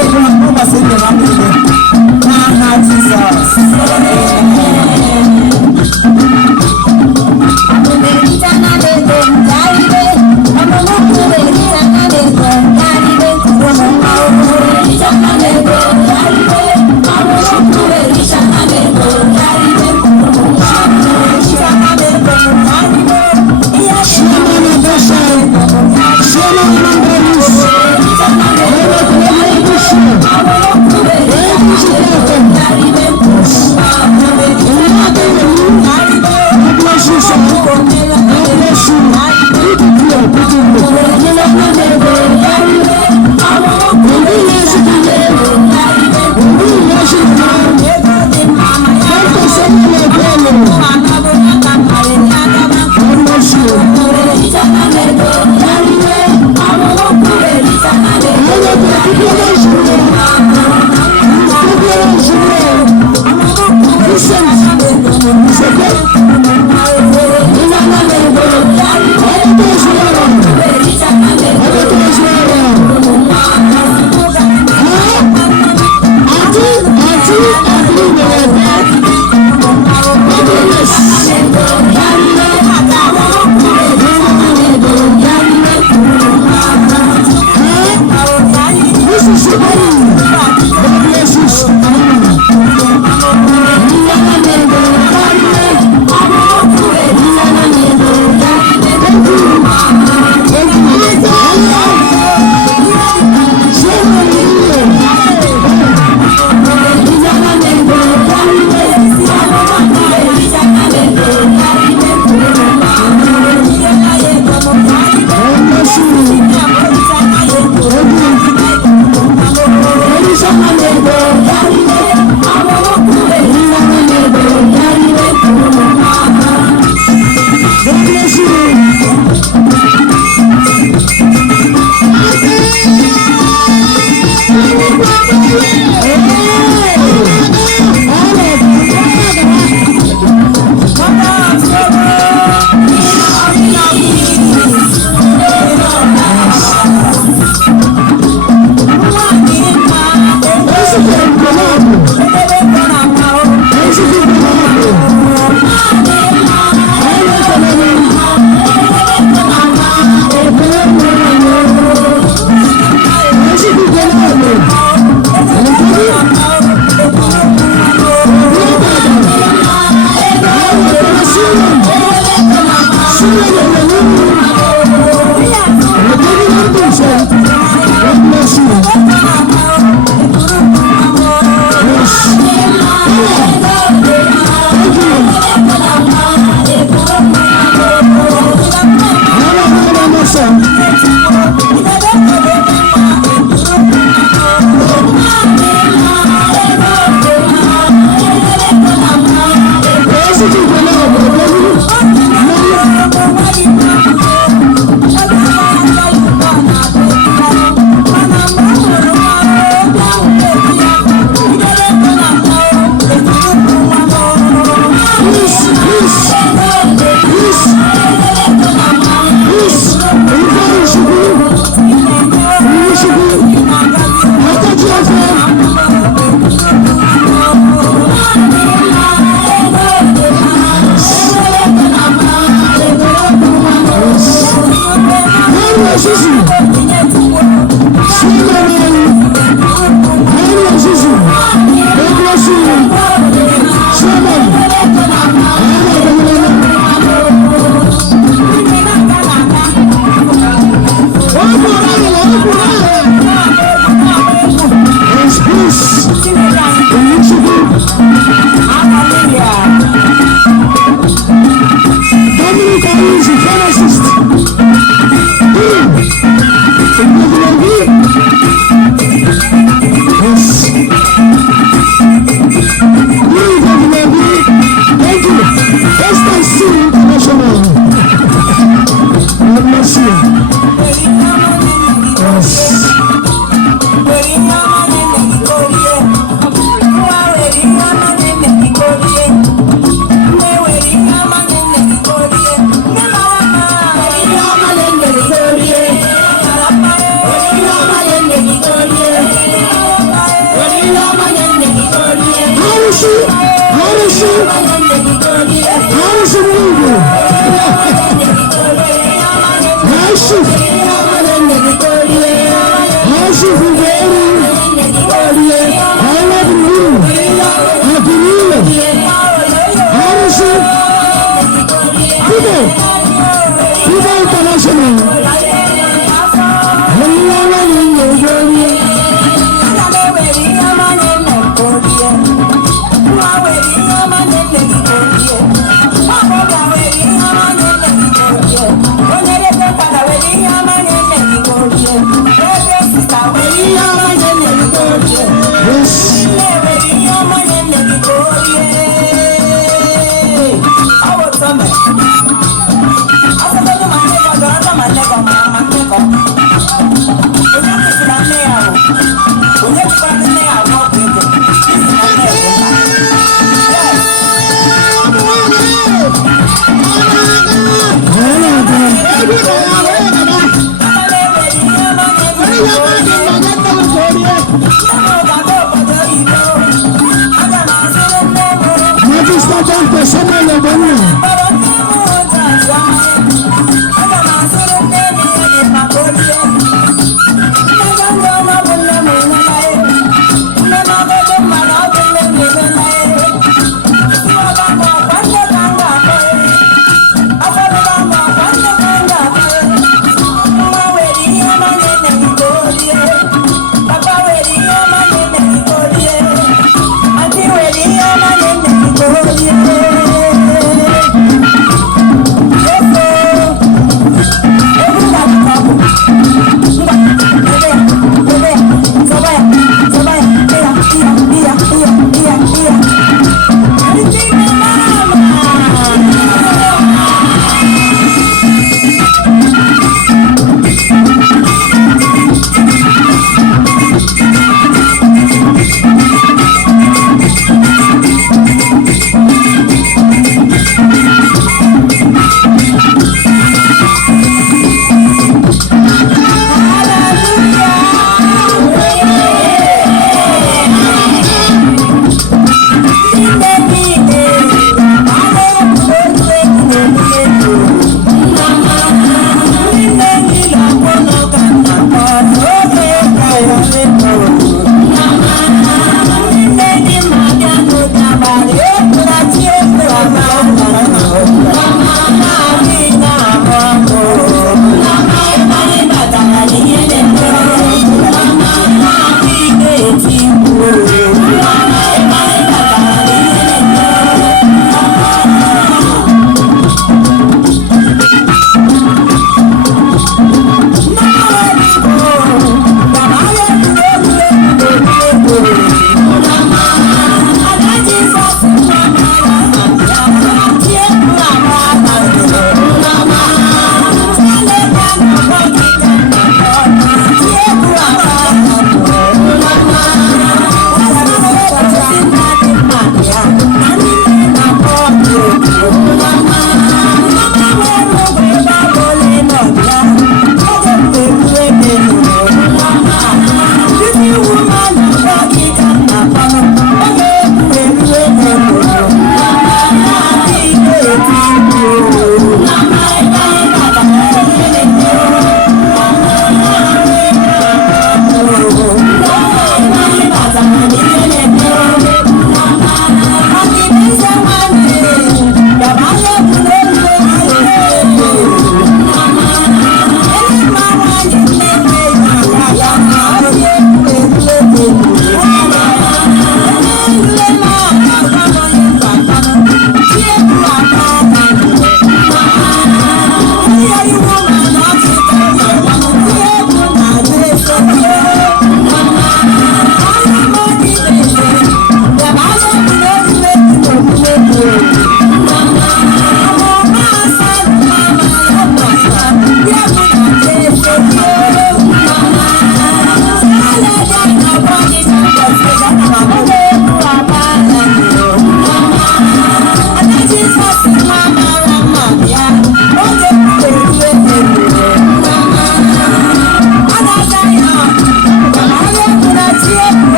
Thank you.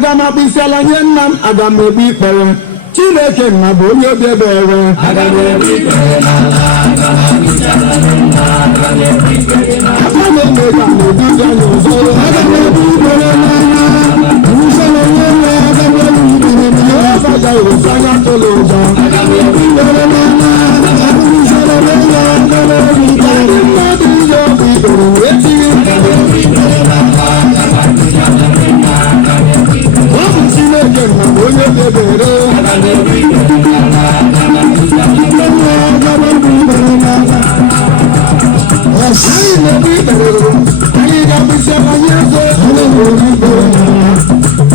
aga m akpịsịala nye nna m aga m egbu ikpere Chineke nna bụ onye obi ebere aga m egbu ikpere n'ala aga m akpịsịala nye nna aga m egbu ikpere n'ala aga m eme ka m ebuga n'ụzọ aga m egbu ikpere n'ala usoro onye nwe aga m egbu ikpere n'ala ọbaja ụzọ anya tụlụ ụzọ aga m egbu ikpere n'ala usoro onye nwe aga m egbu ikpere mmadụ ihe obi ikpere wee tiri aga m egbu ikpere n'ala aga m akpịsịala nye nna aga m egbu ikpere ọ bụ Chineke nna bụ onye obi ebere aga m egbu ikpere n'ala aga m akpịsịala nye nna aga m egbu ikpere n'ala anyị na-egbu ikpere anyị ga-akpịsịala nye eze aga m egbu ikpere n'ala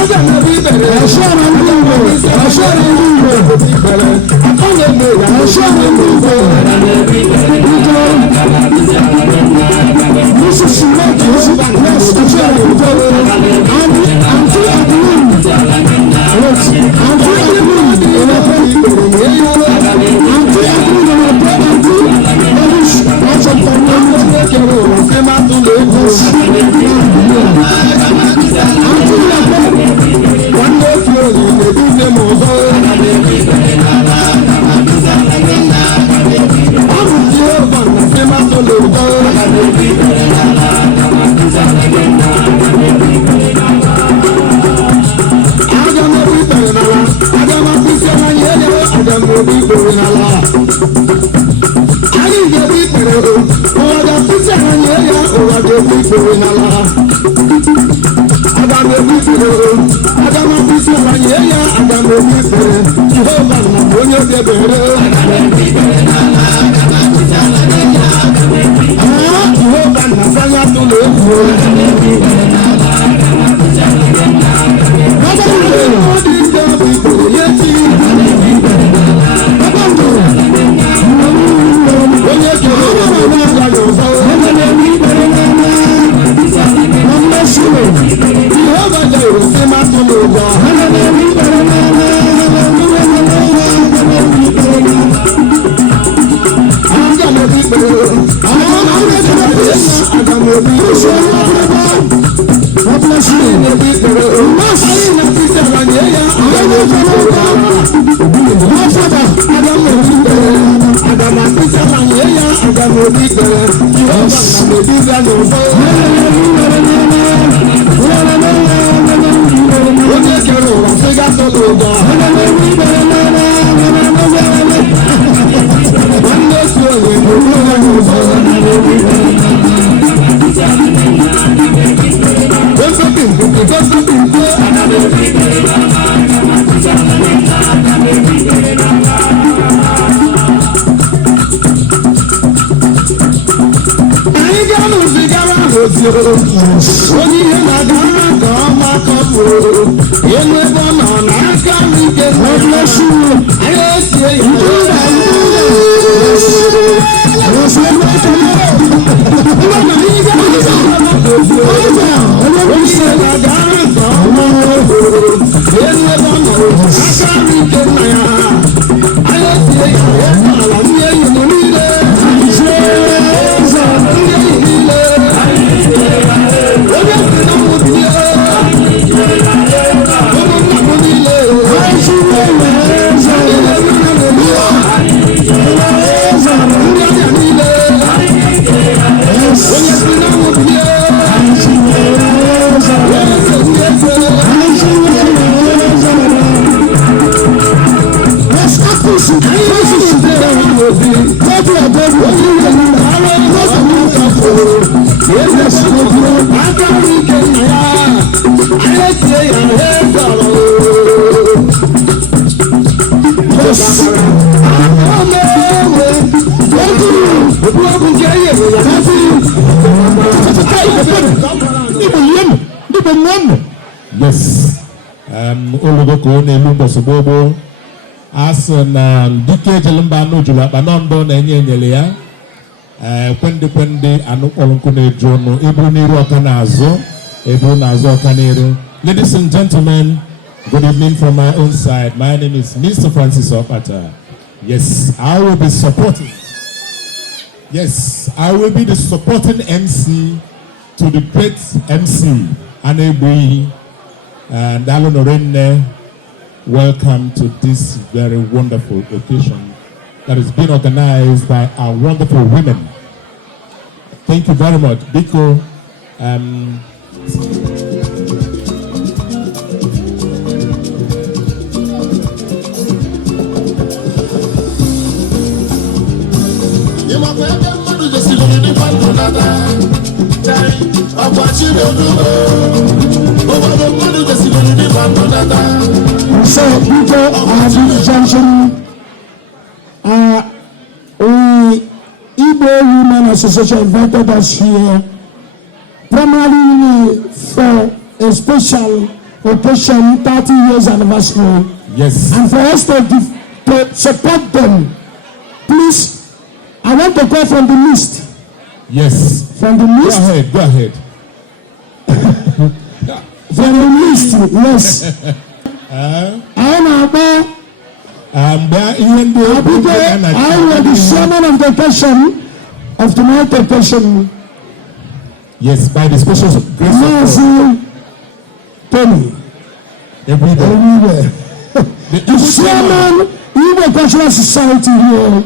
aga m egbu ikpere ashọrọ ndị Igbo ashọrọ ndị Igbo ikpere aka na-eme ya ashọrọ ndị Igbo aga m egbu ikpere n'ala aga m akpịsịala nye nna aga m egbu ikpere Yes. Olugoko na-elu mbosi gbogbo asị na dike jelimba n'ojulu akpa n'ọndọ na-enye enyele ya kwende anụkpọrọ nkụ na-eju ọnụ eburu n'iru ọka n'azụ eburu n'azụ ọka n'iru. Ladies and gentlemen, good evening from my own side. My name is Mr. Francis Opata. Yes, I will be supporting. Yes, I will be the supporting MC to the great MC Anegui And Alan Orenne, welcome to this very wonderful occasion that is being organized by our wonderful women. Thank you very much. Biko, So, people at this junction, Igbo Women Association invited us here primarily for a special occasion, 30 years anniversary. yes. And for us to support them, please, I want to call from the list. Yes. From the list. Go ahead. From the list, yes. I know. I was the chairman of the occasion of tonight's occasion. Yes, by the special grace of God. Tony. Everywhere. The chairman of the Cultural Society here.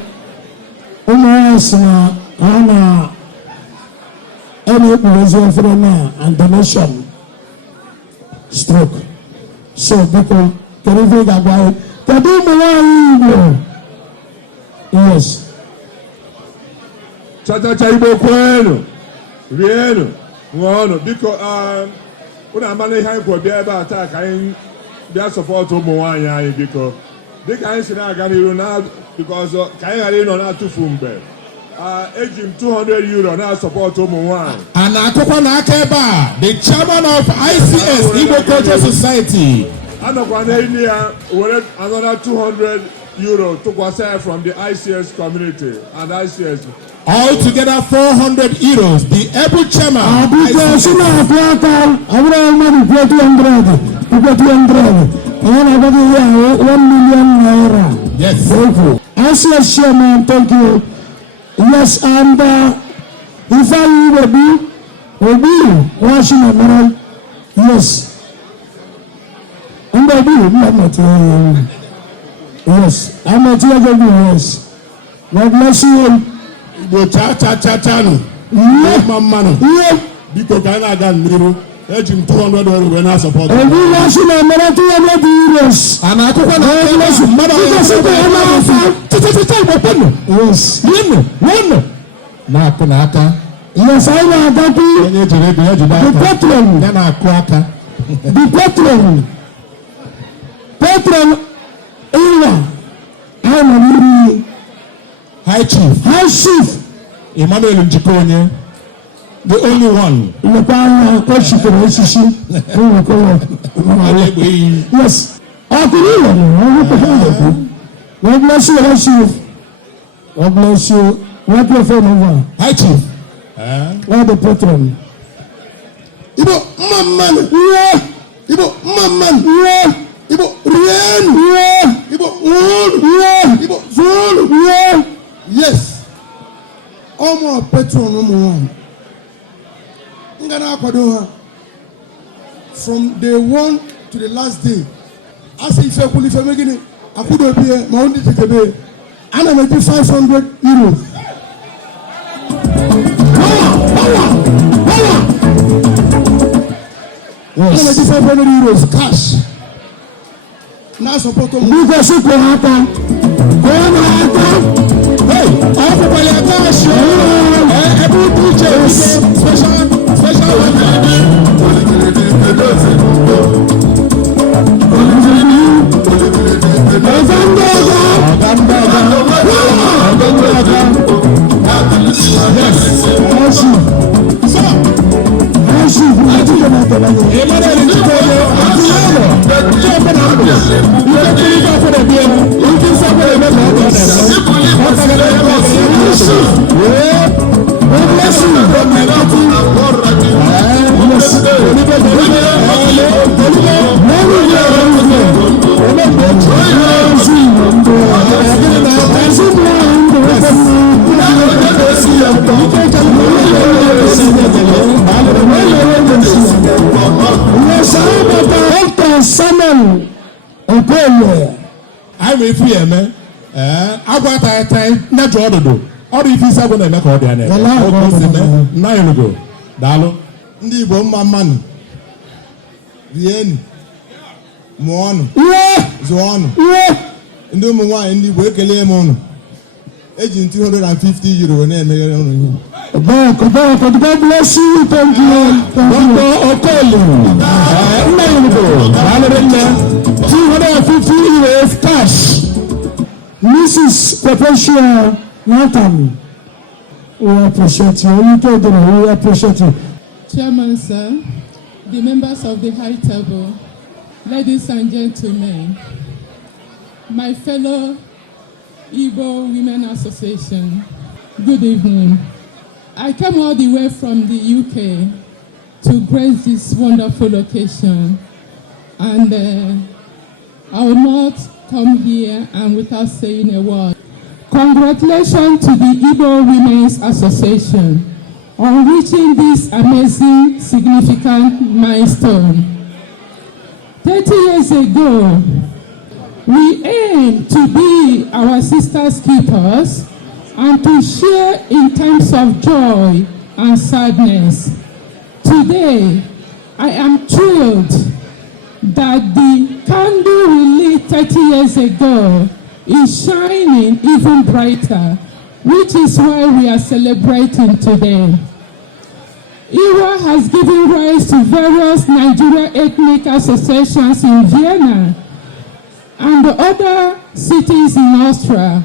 And donation stroke. So people can you think about yes. Chacha Igbo kwenu, rienu, ngonu. Biko una amana ihe anyị kwụ bịa ebe a taa ka anyị bịa support ụmụ nwaanyị anyị biko. Dịka anyị si na-aga n'iru na because ka anyị ghara ịnọ na-atụfu mgbe. Eji m €200 na-support ụmụ nwaanyị. And akụkọ n'aka ebe a, the chairman of ICS, Igbo Cultural Society. Anọkwa n'elu ya were another €200 tụkwasị from the ICS community and ICS. Altogether €400. The able chairman. $1 million. Yes. Thank you. ICS chairman, thank you. Yes, and if I will be watching a mirror. Yes. And I do, I'm not here. Yes, I'm not here, yes. God bless you. Igbo cha no. Yeah. Yeah. Biko ka na aga n'iru. Eji m $200 wee na support. And we watching a mirror €200. And akụkọ n'aka ebe a, mmadụ yes. na-akụ n'aka. Yes, I know that Onye jere ego ya jide aka. the patron. Ya na-akụ aka. The patron. Patron Ira. I'm a High Chief High Chief. Emmanuel Njikonye, the only one. Yes. God bless you, High Chief. God bless you. What your phone over? High Chief. What the patron? Igbo mamman. Yeah. Igbo mamman. Yeah. Igbo rien. Yeah. Igbo won. Yeah. Igbo zulu. Yeah. Yes. Omo patron ụmụ nga na-akwado ha from day 1 to the last day. As ife kwuli ife megini akwụdo bie ma ndị tikebe ana m eji €500. Ana m eji €500 cash. Na support ụmụ. Because you can happen. Hey, everybody attach. Every DJ special Yes, I will fear me. I got a time, not Jordan. Or if he's going to make all the other. Now you go. Dalo. Ndị Igbo mma mmanụ. Rienu. Mụọ ọnụ. Zụọ ọnụ. Ndị ụmụ nwaanyị ndị Igbo ekele m ọnụ. Eji €250 na-emeghere ọnụ ihe. God bless you. Thank you. €250 cash. Mrs. Perpetua Nathan. We appreciate you. We appreciate you. Chairman, sir, the members of the high table, ladies and gentlemen, my fellow Igbo Women Association, good evening. I came all the way from the UK to grace this wonderful occasion, and I will not come here and without saying a word. Congratulations to the Igbo Women's Association on reaching this amazing, significant milestone. 30 years ago, we aimed to be our sisters' keepers and to share in times of joy and sadness. Today, I am thrilled that the candle we lit 30 years ago is shining even brighter, which is why we are celebrating today. IWA has given rise to various Nigerian ethnic associations in Vienna and other cities in Austria.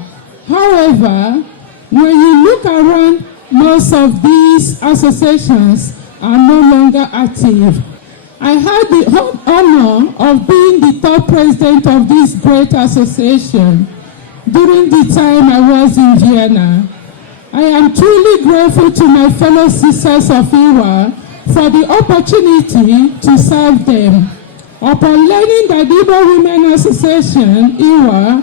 However, when you look around, most of these associations are no longer active. I had the honor of being the top president of this great association during the time I was in Vienna. I am truly grateful to my fellow sisters of IWA for the opportunity to serve them. Upon learning that the Igbo Women Association, IWA,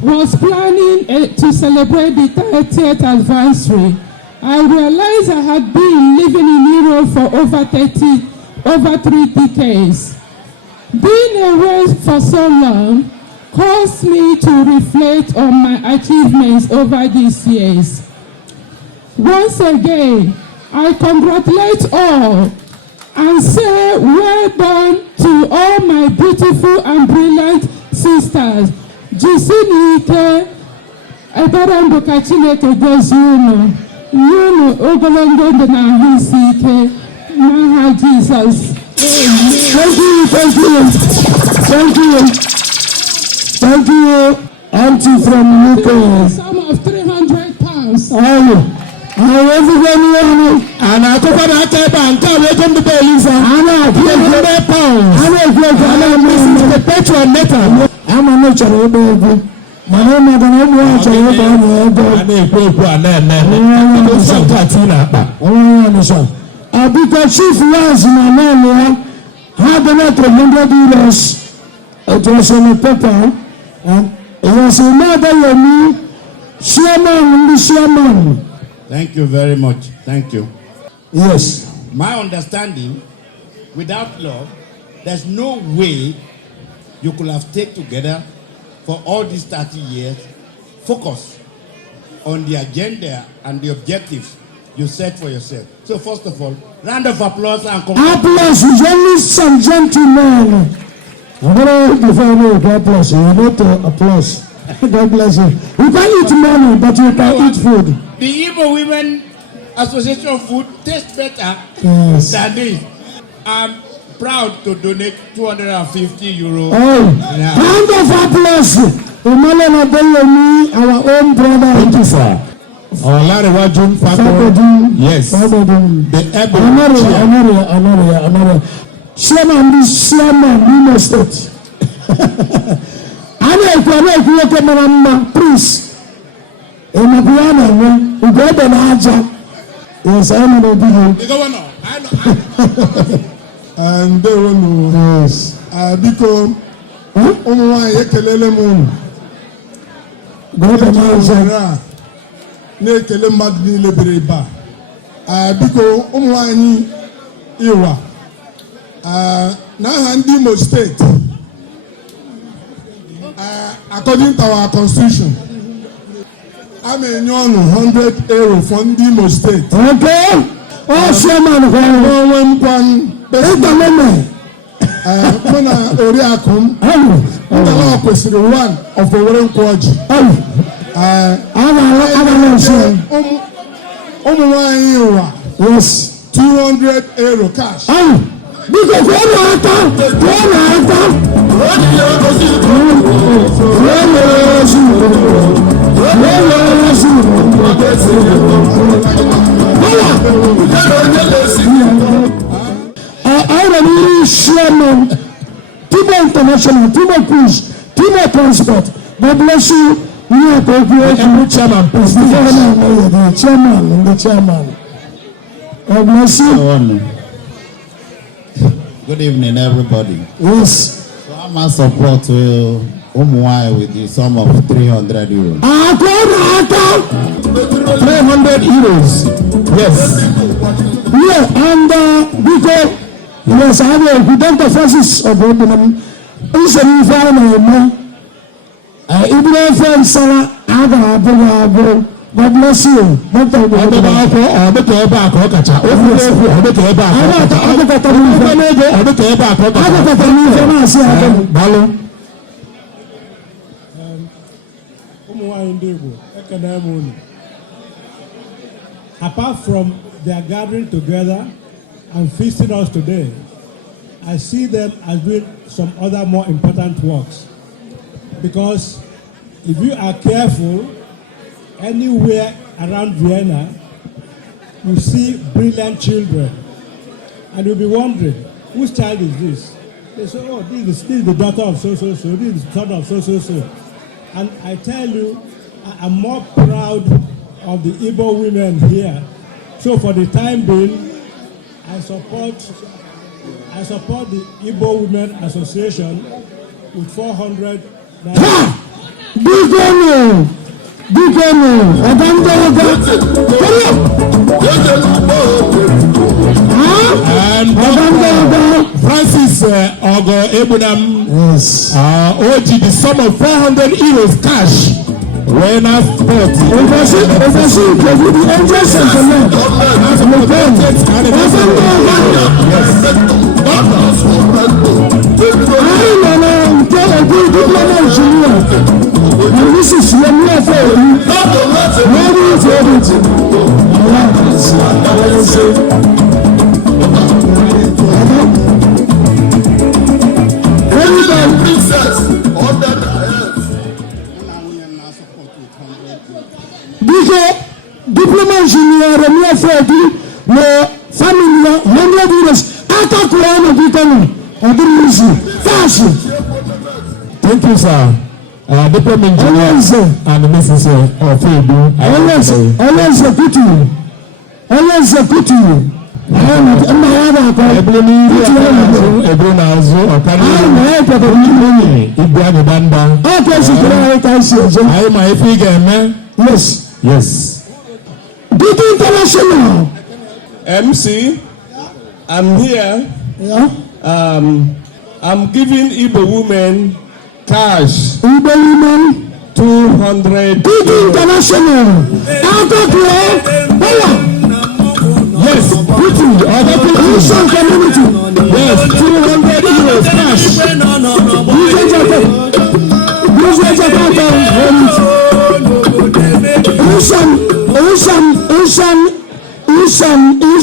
was planning to celebrate the 30th anniversary, I realized I had been living in Europe for over 3 decades. Being away for so long caused me to reflect on my achievements over these years. Once again, I congratulate all and say well done to all my beautiful and brilliant sisters. Jisinike, Ebarambo Kachineke gozi unu ogologo ndụ na ahụ isi ike n'aha Jesus. Thank you, Auntie from UK. Sum of £300. And I took out that bank, I welcome the Belisa. I'm the petrol metal. I'm a natural baby. My name is because Chief was my name, had about $100. It was on the paper, and it was another me, Chairman. Thank you very much. Thank you. Yes. My understanding, without love, there's no way you could have stayed together for all these 30 years, focus on the agenda and the objectives you set for yourself. So first of all, round of applause and applause, ladies and gentlemen. God bless you. You need to applause. God bless you. You can eat money, but you can eat food. The Igbo Women Association food tastes better than this. I'm proud to donate €250. Round of applause. Our own brother. Thank you, sir. Our Larewajun Fakor. Yes. The Honorary. Chairman, Nimo State. Please. Yes, I know the governor. And they will know. Yes. Because ekelele m na-ekele mmadụ niile bere ebe a. Biko ụmụ nwanyị Iwa n'aha ndị Imo steeti according to our constitution, I'm in 100 euro from the Imo State. Okay. Oh, Chairman, Muna Oriakum, the question one of the Warren Quadge. Yes, 200 euro cash. Chairman, Timo International, Timo Cruise, Timo Transport. God bless you. We are the chairman, please. The chairman. God bless you. Good evening, everybody. Yes. So I'm a support to Umuai with the sum of 300 euros. 300 euros. Yes. Yeah, and because yes, I have a Dr. Francis of Openham. It's a new family. Ibn friend Sarah, Aga, God bless you. Dr. Apart from their gathering together and feasting us today, I see them as doing some other more important works. Because if you are careful, anywhere around Vienna, you see brilliant children. And you'll be wondering, whose child is this? They say, oh, this is the daughter of so-so-so, this is the son of so-so-so. And I tell you, I'm more proud of the Igbo women here. So for the time being, I support the Igbo Women Association with 400. And Francis Ogo Ebunam, yes. OG, the sum of 400 euros cash. When I thought this is diploma junior Romeo Freddy le famille 100 euros attaque le Britannique thank you sir diploma engineer and Mrs. Ofebu always executive Yes. Big International. MC, I'm here. Yeah. I'm giving Igbo women cash. Igbo women 200. Big International. yes, Christian community. Yes, 200 euros cash.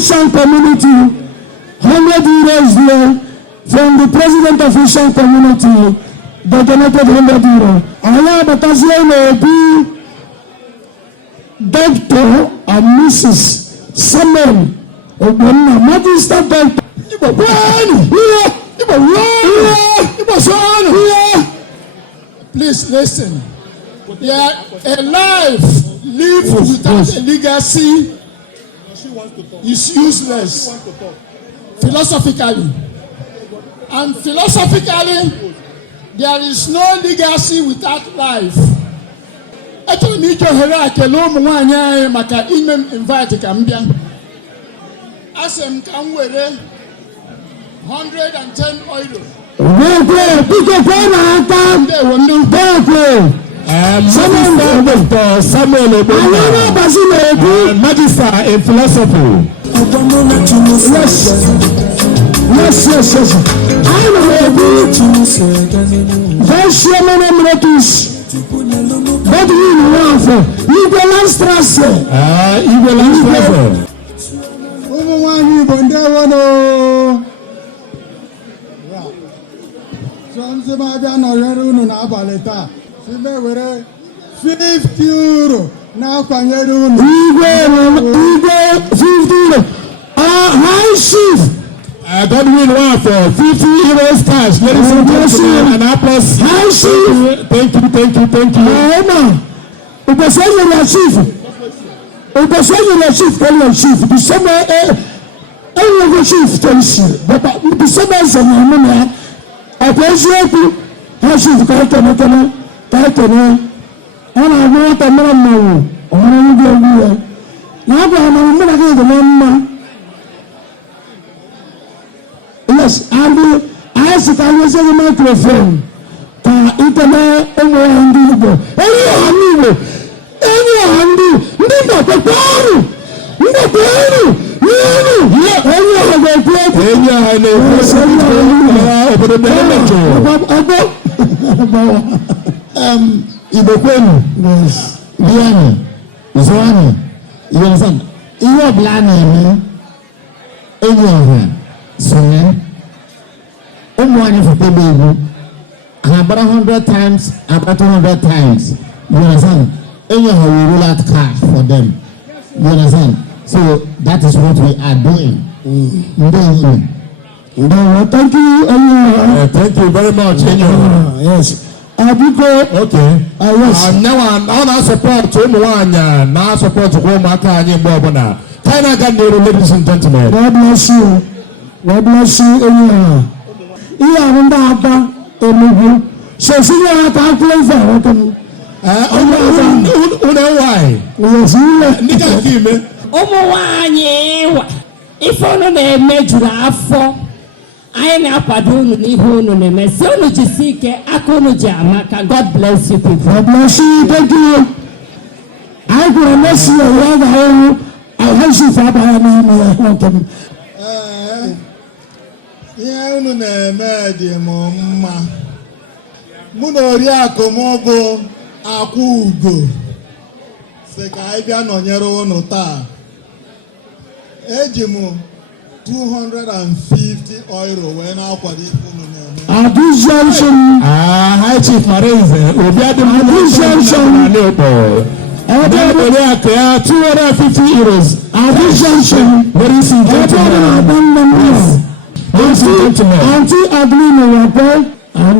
Asian community, 100 euros there from the president of Asian community. They donated 100 euros. I have a Taziano Dr. and Mrs. Samuel Magister Doctor. Please listen. Yeah, a life lived without a legacy is useless philosophically. And philosophically, there is no legacy without life. Actually, me to hera kelo mwanya maka imem invite kambia. Asem kamwere 110 euro. Samuel Magister in philosophy. Yes. I am able to very sure many miracles. What do you want for? Igbo Landstrasse. Igbo Landstrasse. Ụmụnwaanyị Igbo ndewo no. So nzi m abịa nọrịrị unu n'abalị taa. Si m ewere 50 euro na-akwanyere unu. Igwe 50 euro. High chief. Godwin one for 50 euros cash. Ladies and gentlemen, an applause. High chief. Thank you. Ubesanye ya chief. Tell your chief. The same every chief tells you. But the same as a woman, I tell you, how chief can't. And I want a man now. I want to go here. Now I'm going to get the man. Yes, and I asked the microphone. Internet and Igbo. Igbo kwenu. Yes. Biani. Zoani. You understand? Igbo blani so for people and about 100 times, about 200 times. You understand? Anyhow, we roll out cash for them. You understand? So that is what we are doing. Thank you. Thank you very much. Yes. Okay. Yes. Now I'm support now support ladies and gentlemen. God bless you. God bless you. So see you at our place. If only they made you afọ anyị na-akwado unu n'ihe unu na-emesi unu jisi ike aka unu ji amaka. God bless you people. God bless you. Thank you. I will bless you. I wish you for that. Ihe unu na-eme dị m mma. Mụ na Oriakụ m bụ Akwụ Ugo sị ka anyị bịa nọnyere unu taa. Eji m 250 euro wee na-akwado ife unu na-eme. Addition. High Chief Marinze obi adị m Oriakụ ya 250 euros. Addition. Ladies and gentlemen. Auntie Adeline Wapo and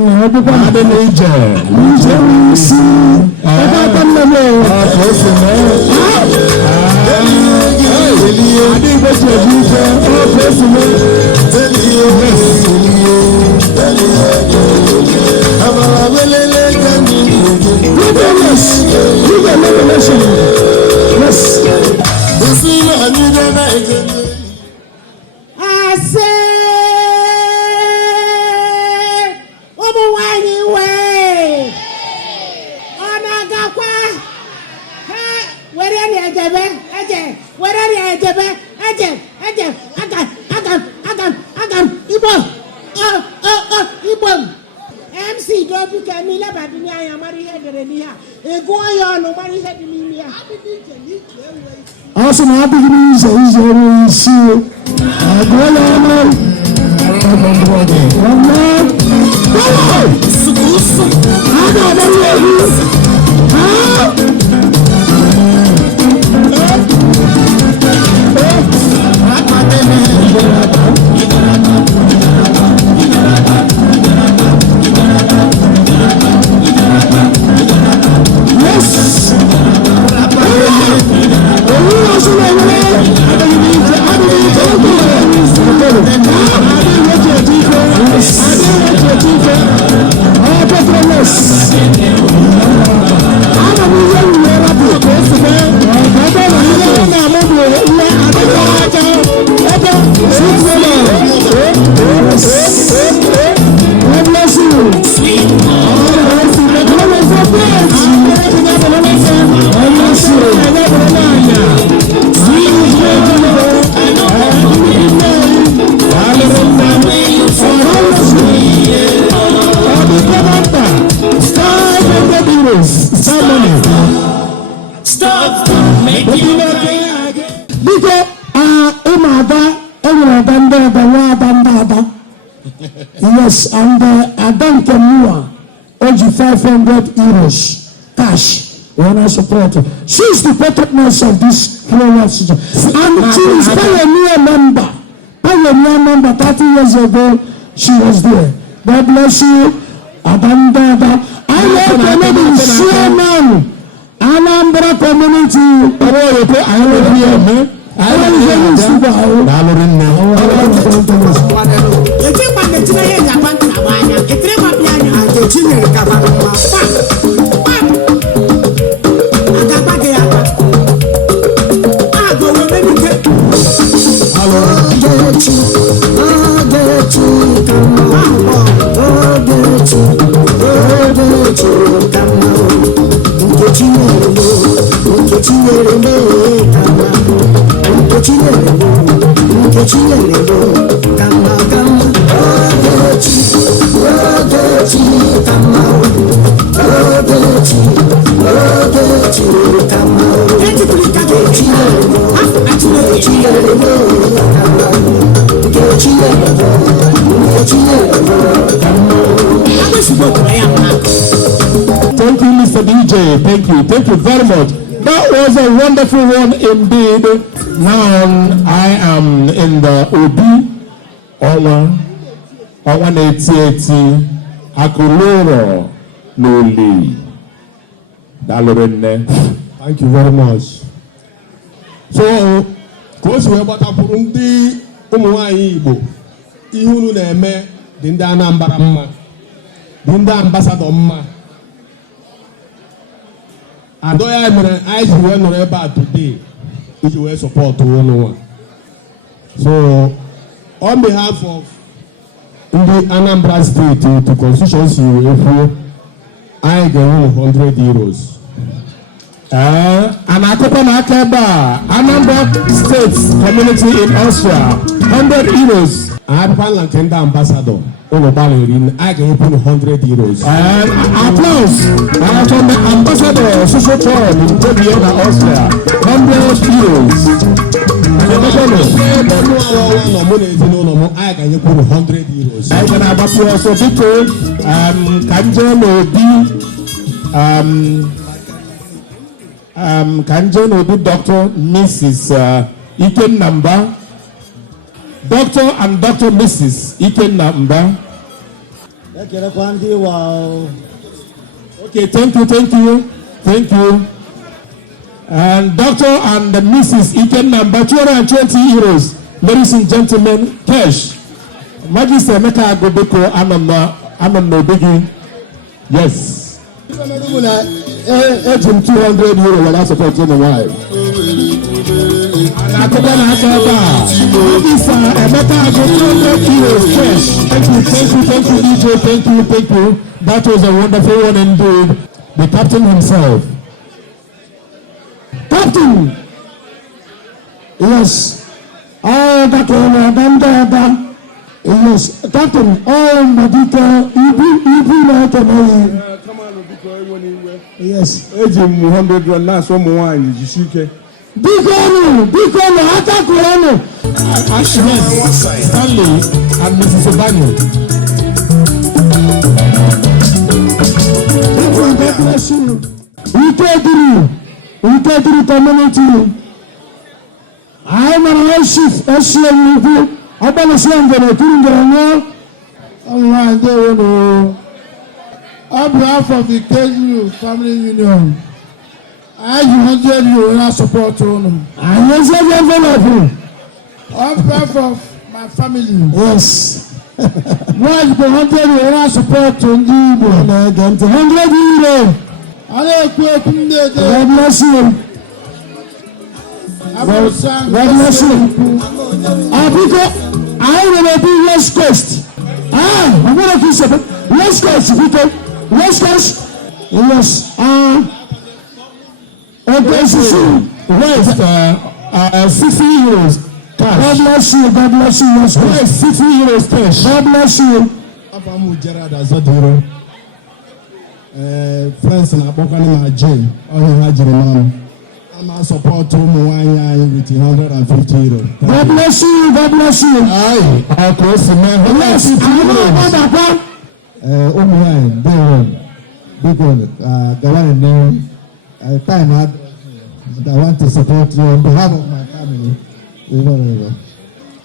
also my beginnings is always see I'm Yes, and Adam Kemua, only 500 euros cash. When I support her. She is the patroness of this flowers. And she is pioneer member. Pioneer member 30 years ago, she was there. God bless you. Adam Dada. I know the chairman. Anambra community. Thank you, Mr. DJ. Thank you very much. That was a wonderful one indeed. Now I am in the Obi Owa Netieti Akuloro Loli. Thank you very much. So, close to about a Burundi, Igbo, Ihunu Neme, Dinda Nambarama, Dinda Ambassador Ma. And though I were not about today, which will support to one. So, on behalf of the Anambra State to constituency, I give 100 euros. And Anambra State community in Austria, 100 euros. I have a tender ambassador. I can open 100 euros. And applause from the ambassador of social forum in Vienna, Austria, 100 euros. I can put 100 euros. I can have also people, Kanjon Obi Dr. Mrs. Iken Namba. Dr. and Dr. Mrs. Iken Namba. Okay, thank you. And Dr. and Mrs. Iken Namba, 220 euros. Ladies and gentlemen, cash. Magister Meka Agobeko, I'm no biggie. Yes. 200 euro when I support my wife. Thank you. That was a wonderful one indeed. The captain himself. Captain! Yes. Oh, yes, Captain. Oh, Madita, yes. 100 and some wine. Bikono, Atakurano. Stanley and Mrs. Obano. God bless you. We take the community. I'm an chief, SCM. I'm going to send them a on behalf of the KU Family Union, I 100 you in our support on. On behalf of my family. Yes. Why 100 you in our support on Igbo? 100 euro. God bless you. God bless you. I will be West Coast. I'm going to do something. West Coast, people. West Coast. Yes. Okay, West. 60 euros. God bless you. West Coast. 60 euros cash. God bless you. I'm Gerard Azadiro. Friends in Abokani Majin. Oh, you had your name. I support Umuwanya with 150 euros. God bless you. God bless you. Aye. Of course, man. Yes, Umuwanya, big one. Gawan name. Time hard. But I want to support you on behalf of my family.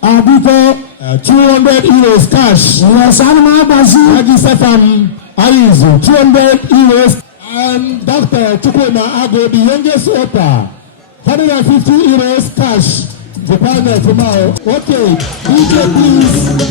Abiko, 200 euros cash. yes, Anima Basu. Register from Aizu, 200 euros. And Dr. Chukwema Ago, the youngest author, 150 euros cash. The partner tomorrow. Okay, DJ please.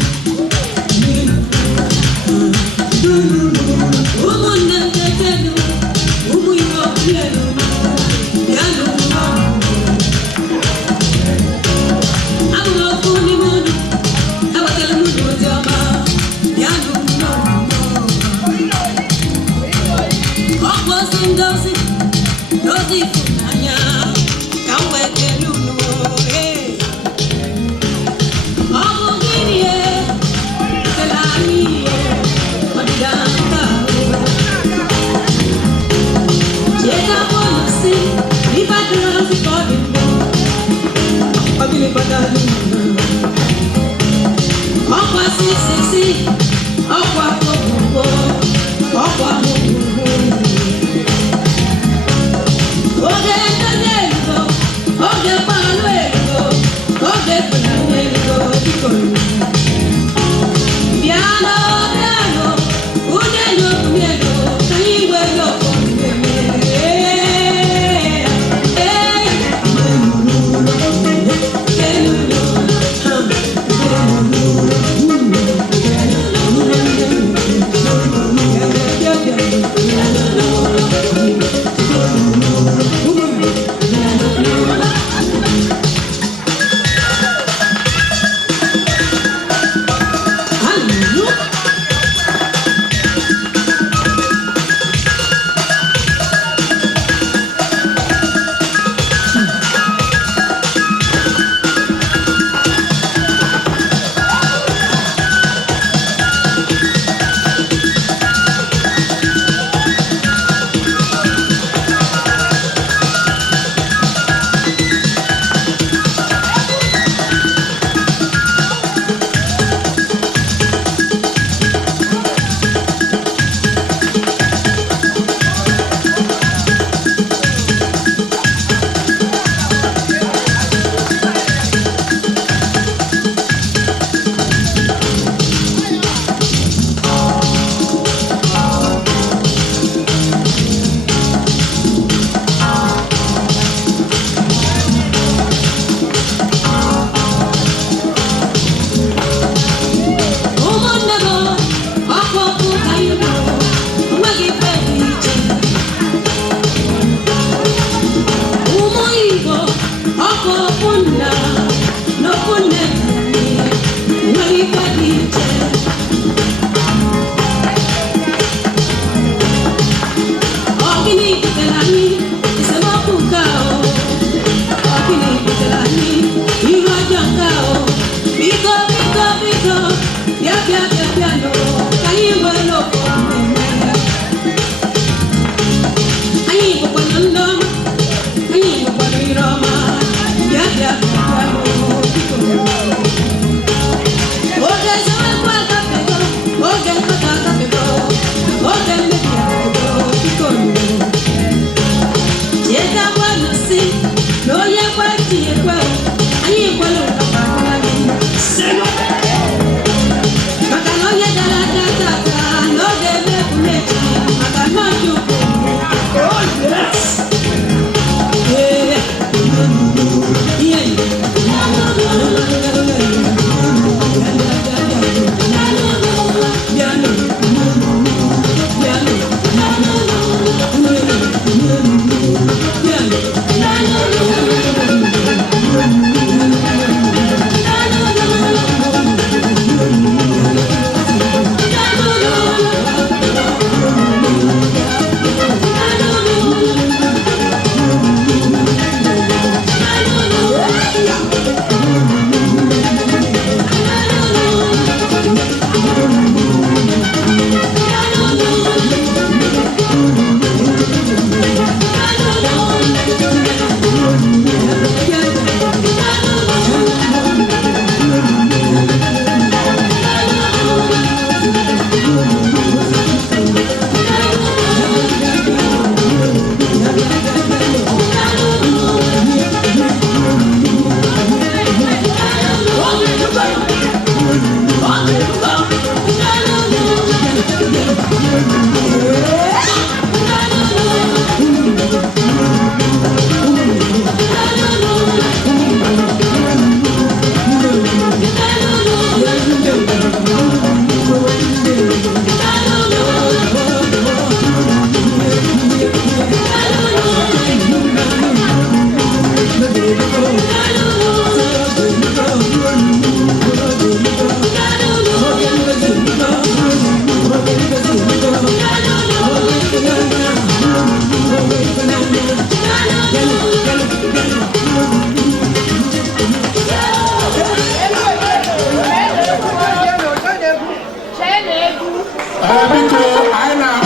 Because I know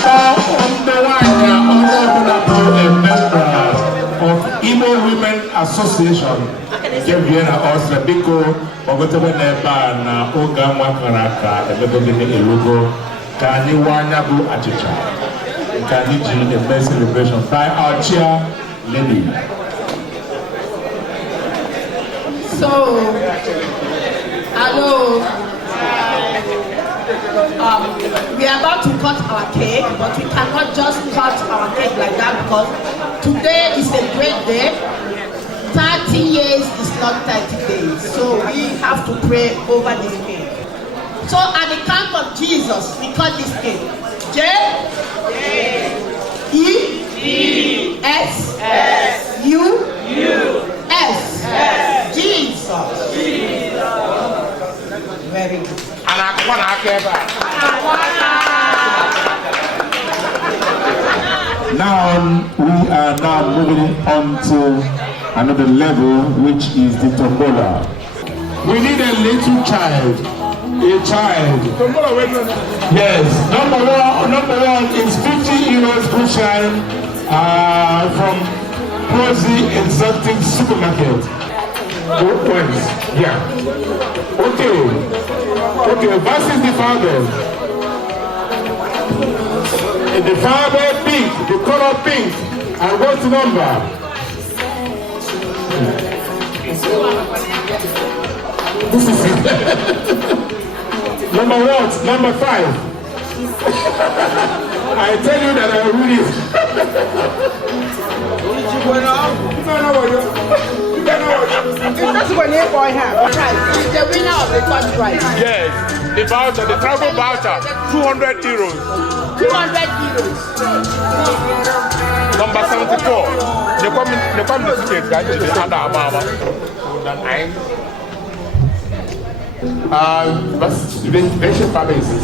on the line, a member of Igbo Women Association. Vienna, Austria, Biko, Ogotobe Neba, na Oga Makaraka, Elebogene Elugo, Kani Wanyabu Achicha, Kani G, the best celebration by our chair, lady. So, hello. We are about to cut our cake, but we cannot just cut our cake like that because today is a great day. 30 years is not 30 days, so we have to pray over this cake. So at the count of Jesus, we cut this cake. J E S U S. Jesus. Very good. Now we are now moving on to another level, which is the tombola. We need a little child. A child. Yes. Number one is 50 euros good child from Cozy Exotic Supermarket. Yeah. Okay, versus the father. The father pink, the color pink. And what's the number? This is number what? Number 5. I tell you that I read it. That's what you boy have. He's the winner of the first prize. Yes, the voucher, the travel voucher, 200 euros. 200 euros. Number 74. They come to the guy to the other mama. Was welche Farbe ist es?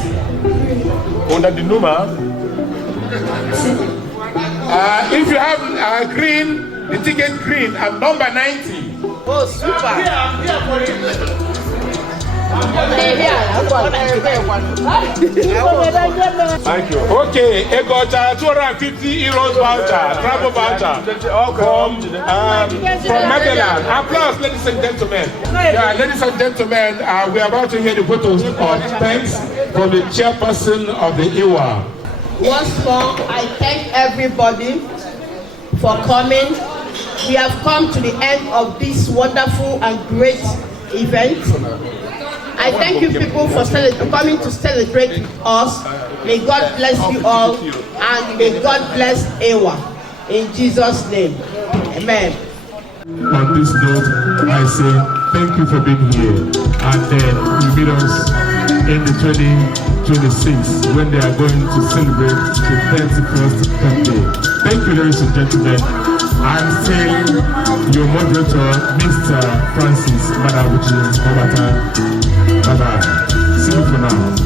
Unter die Nummer. If you have green, the ticket green and number 90. Oh, super. Thank you. Okay, I got 250 euros voucher, travel voucher from Magellan. Applause, ladies and gentlemen. Yeah, ladies and gentlemen, we are about to hear the photos of thanks from the chairperson of the IWA. Once more, I thank everybody for coming. We have come to the end of this wonderful and great event. I thank you people for coming to celebrate with us. May God bless you all and may God bless Ewa. In Jesus' name, amen. On this note, I say thank you for being here, and then you meet us in the 2026 when they are going to celebrate the 31st birthday. Thank you, ladies and gentlemen. I'm still your moderator, Mr. Francis Madabuchi Obata. Bye-bye. See you for now.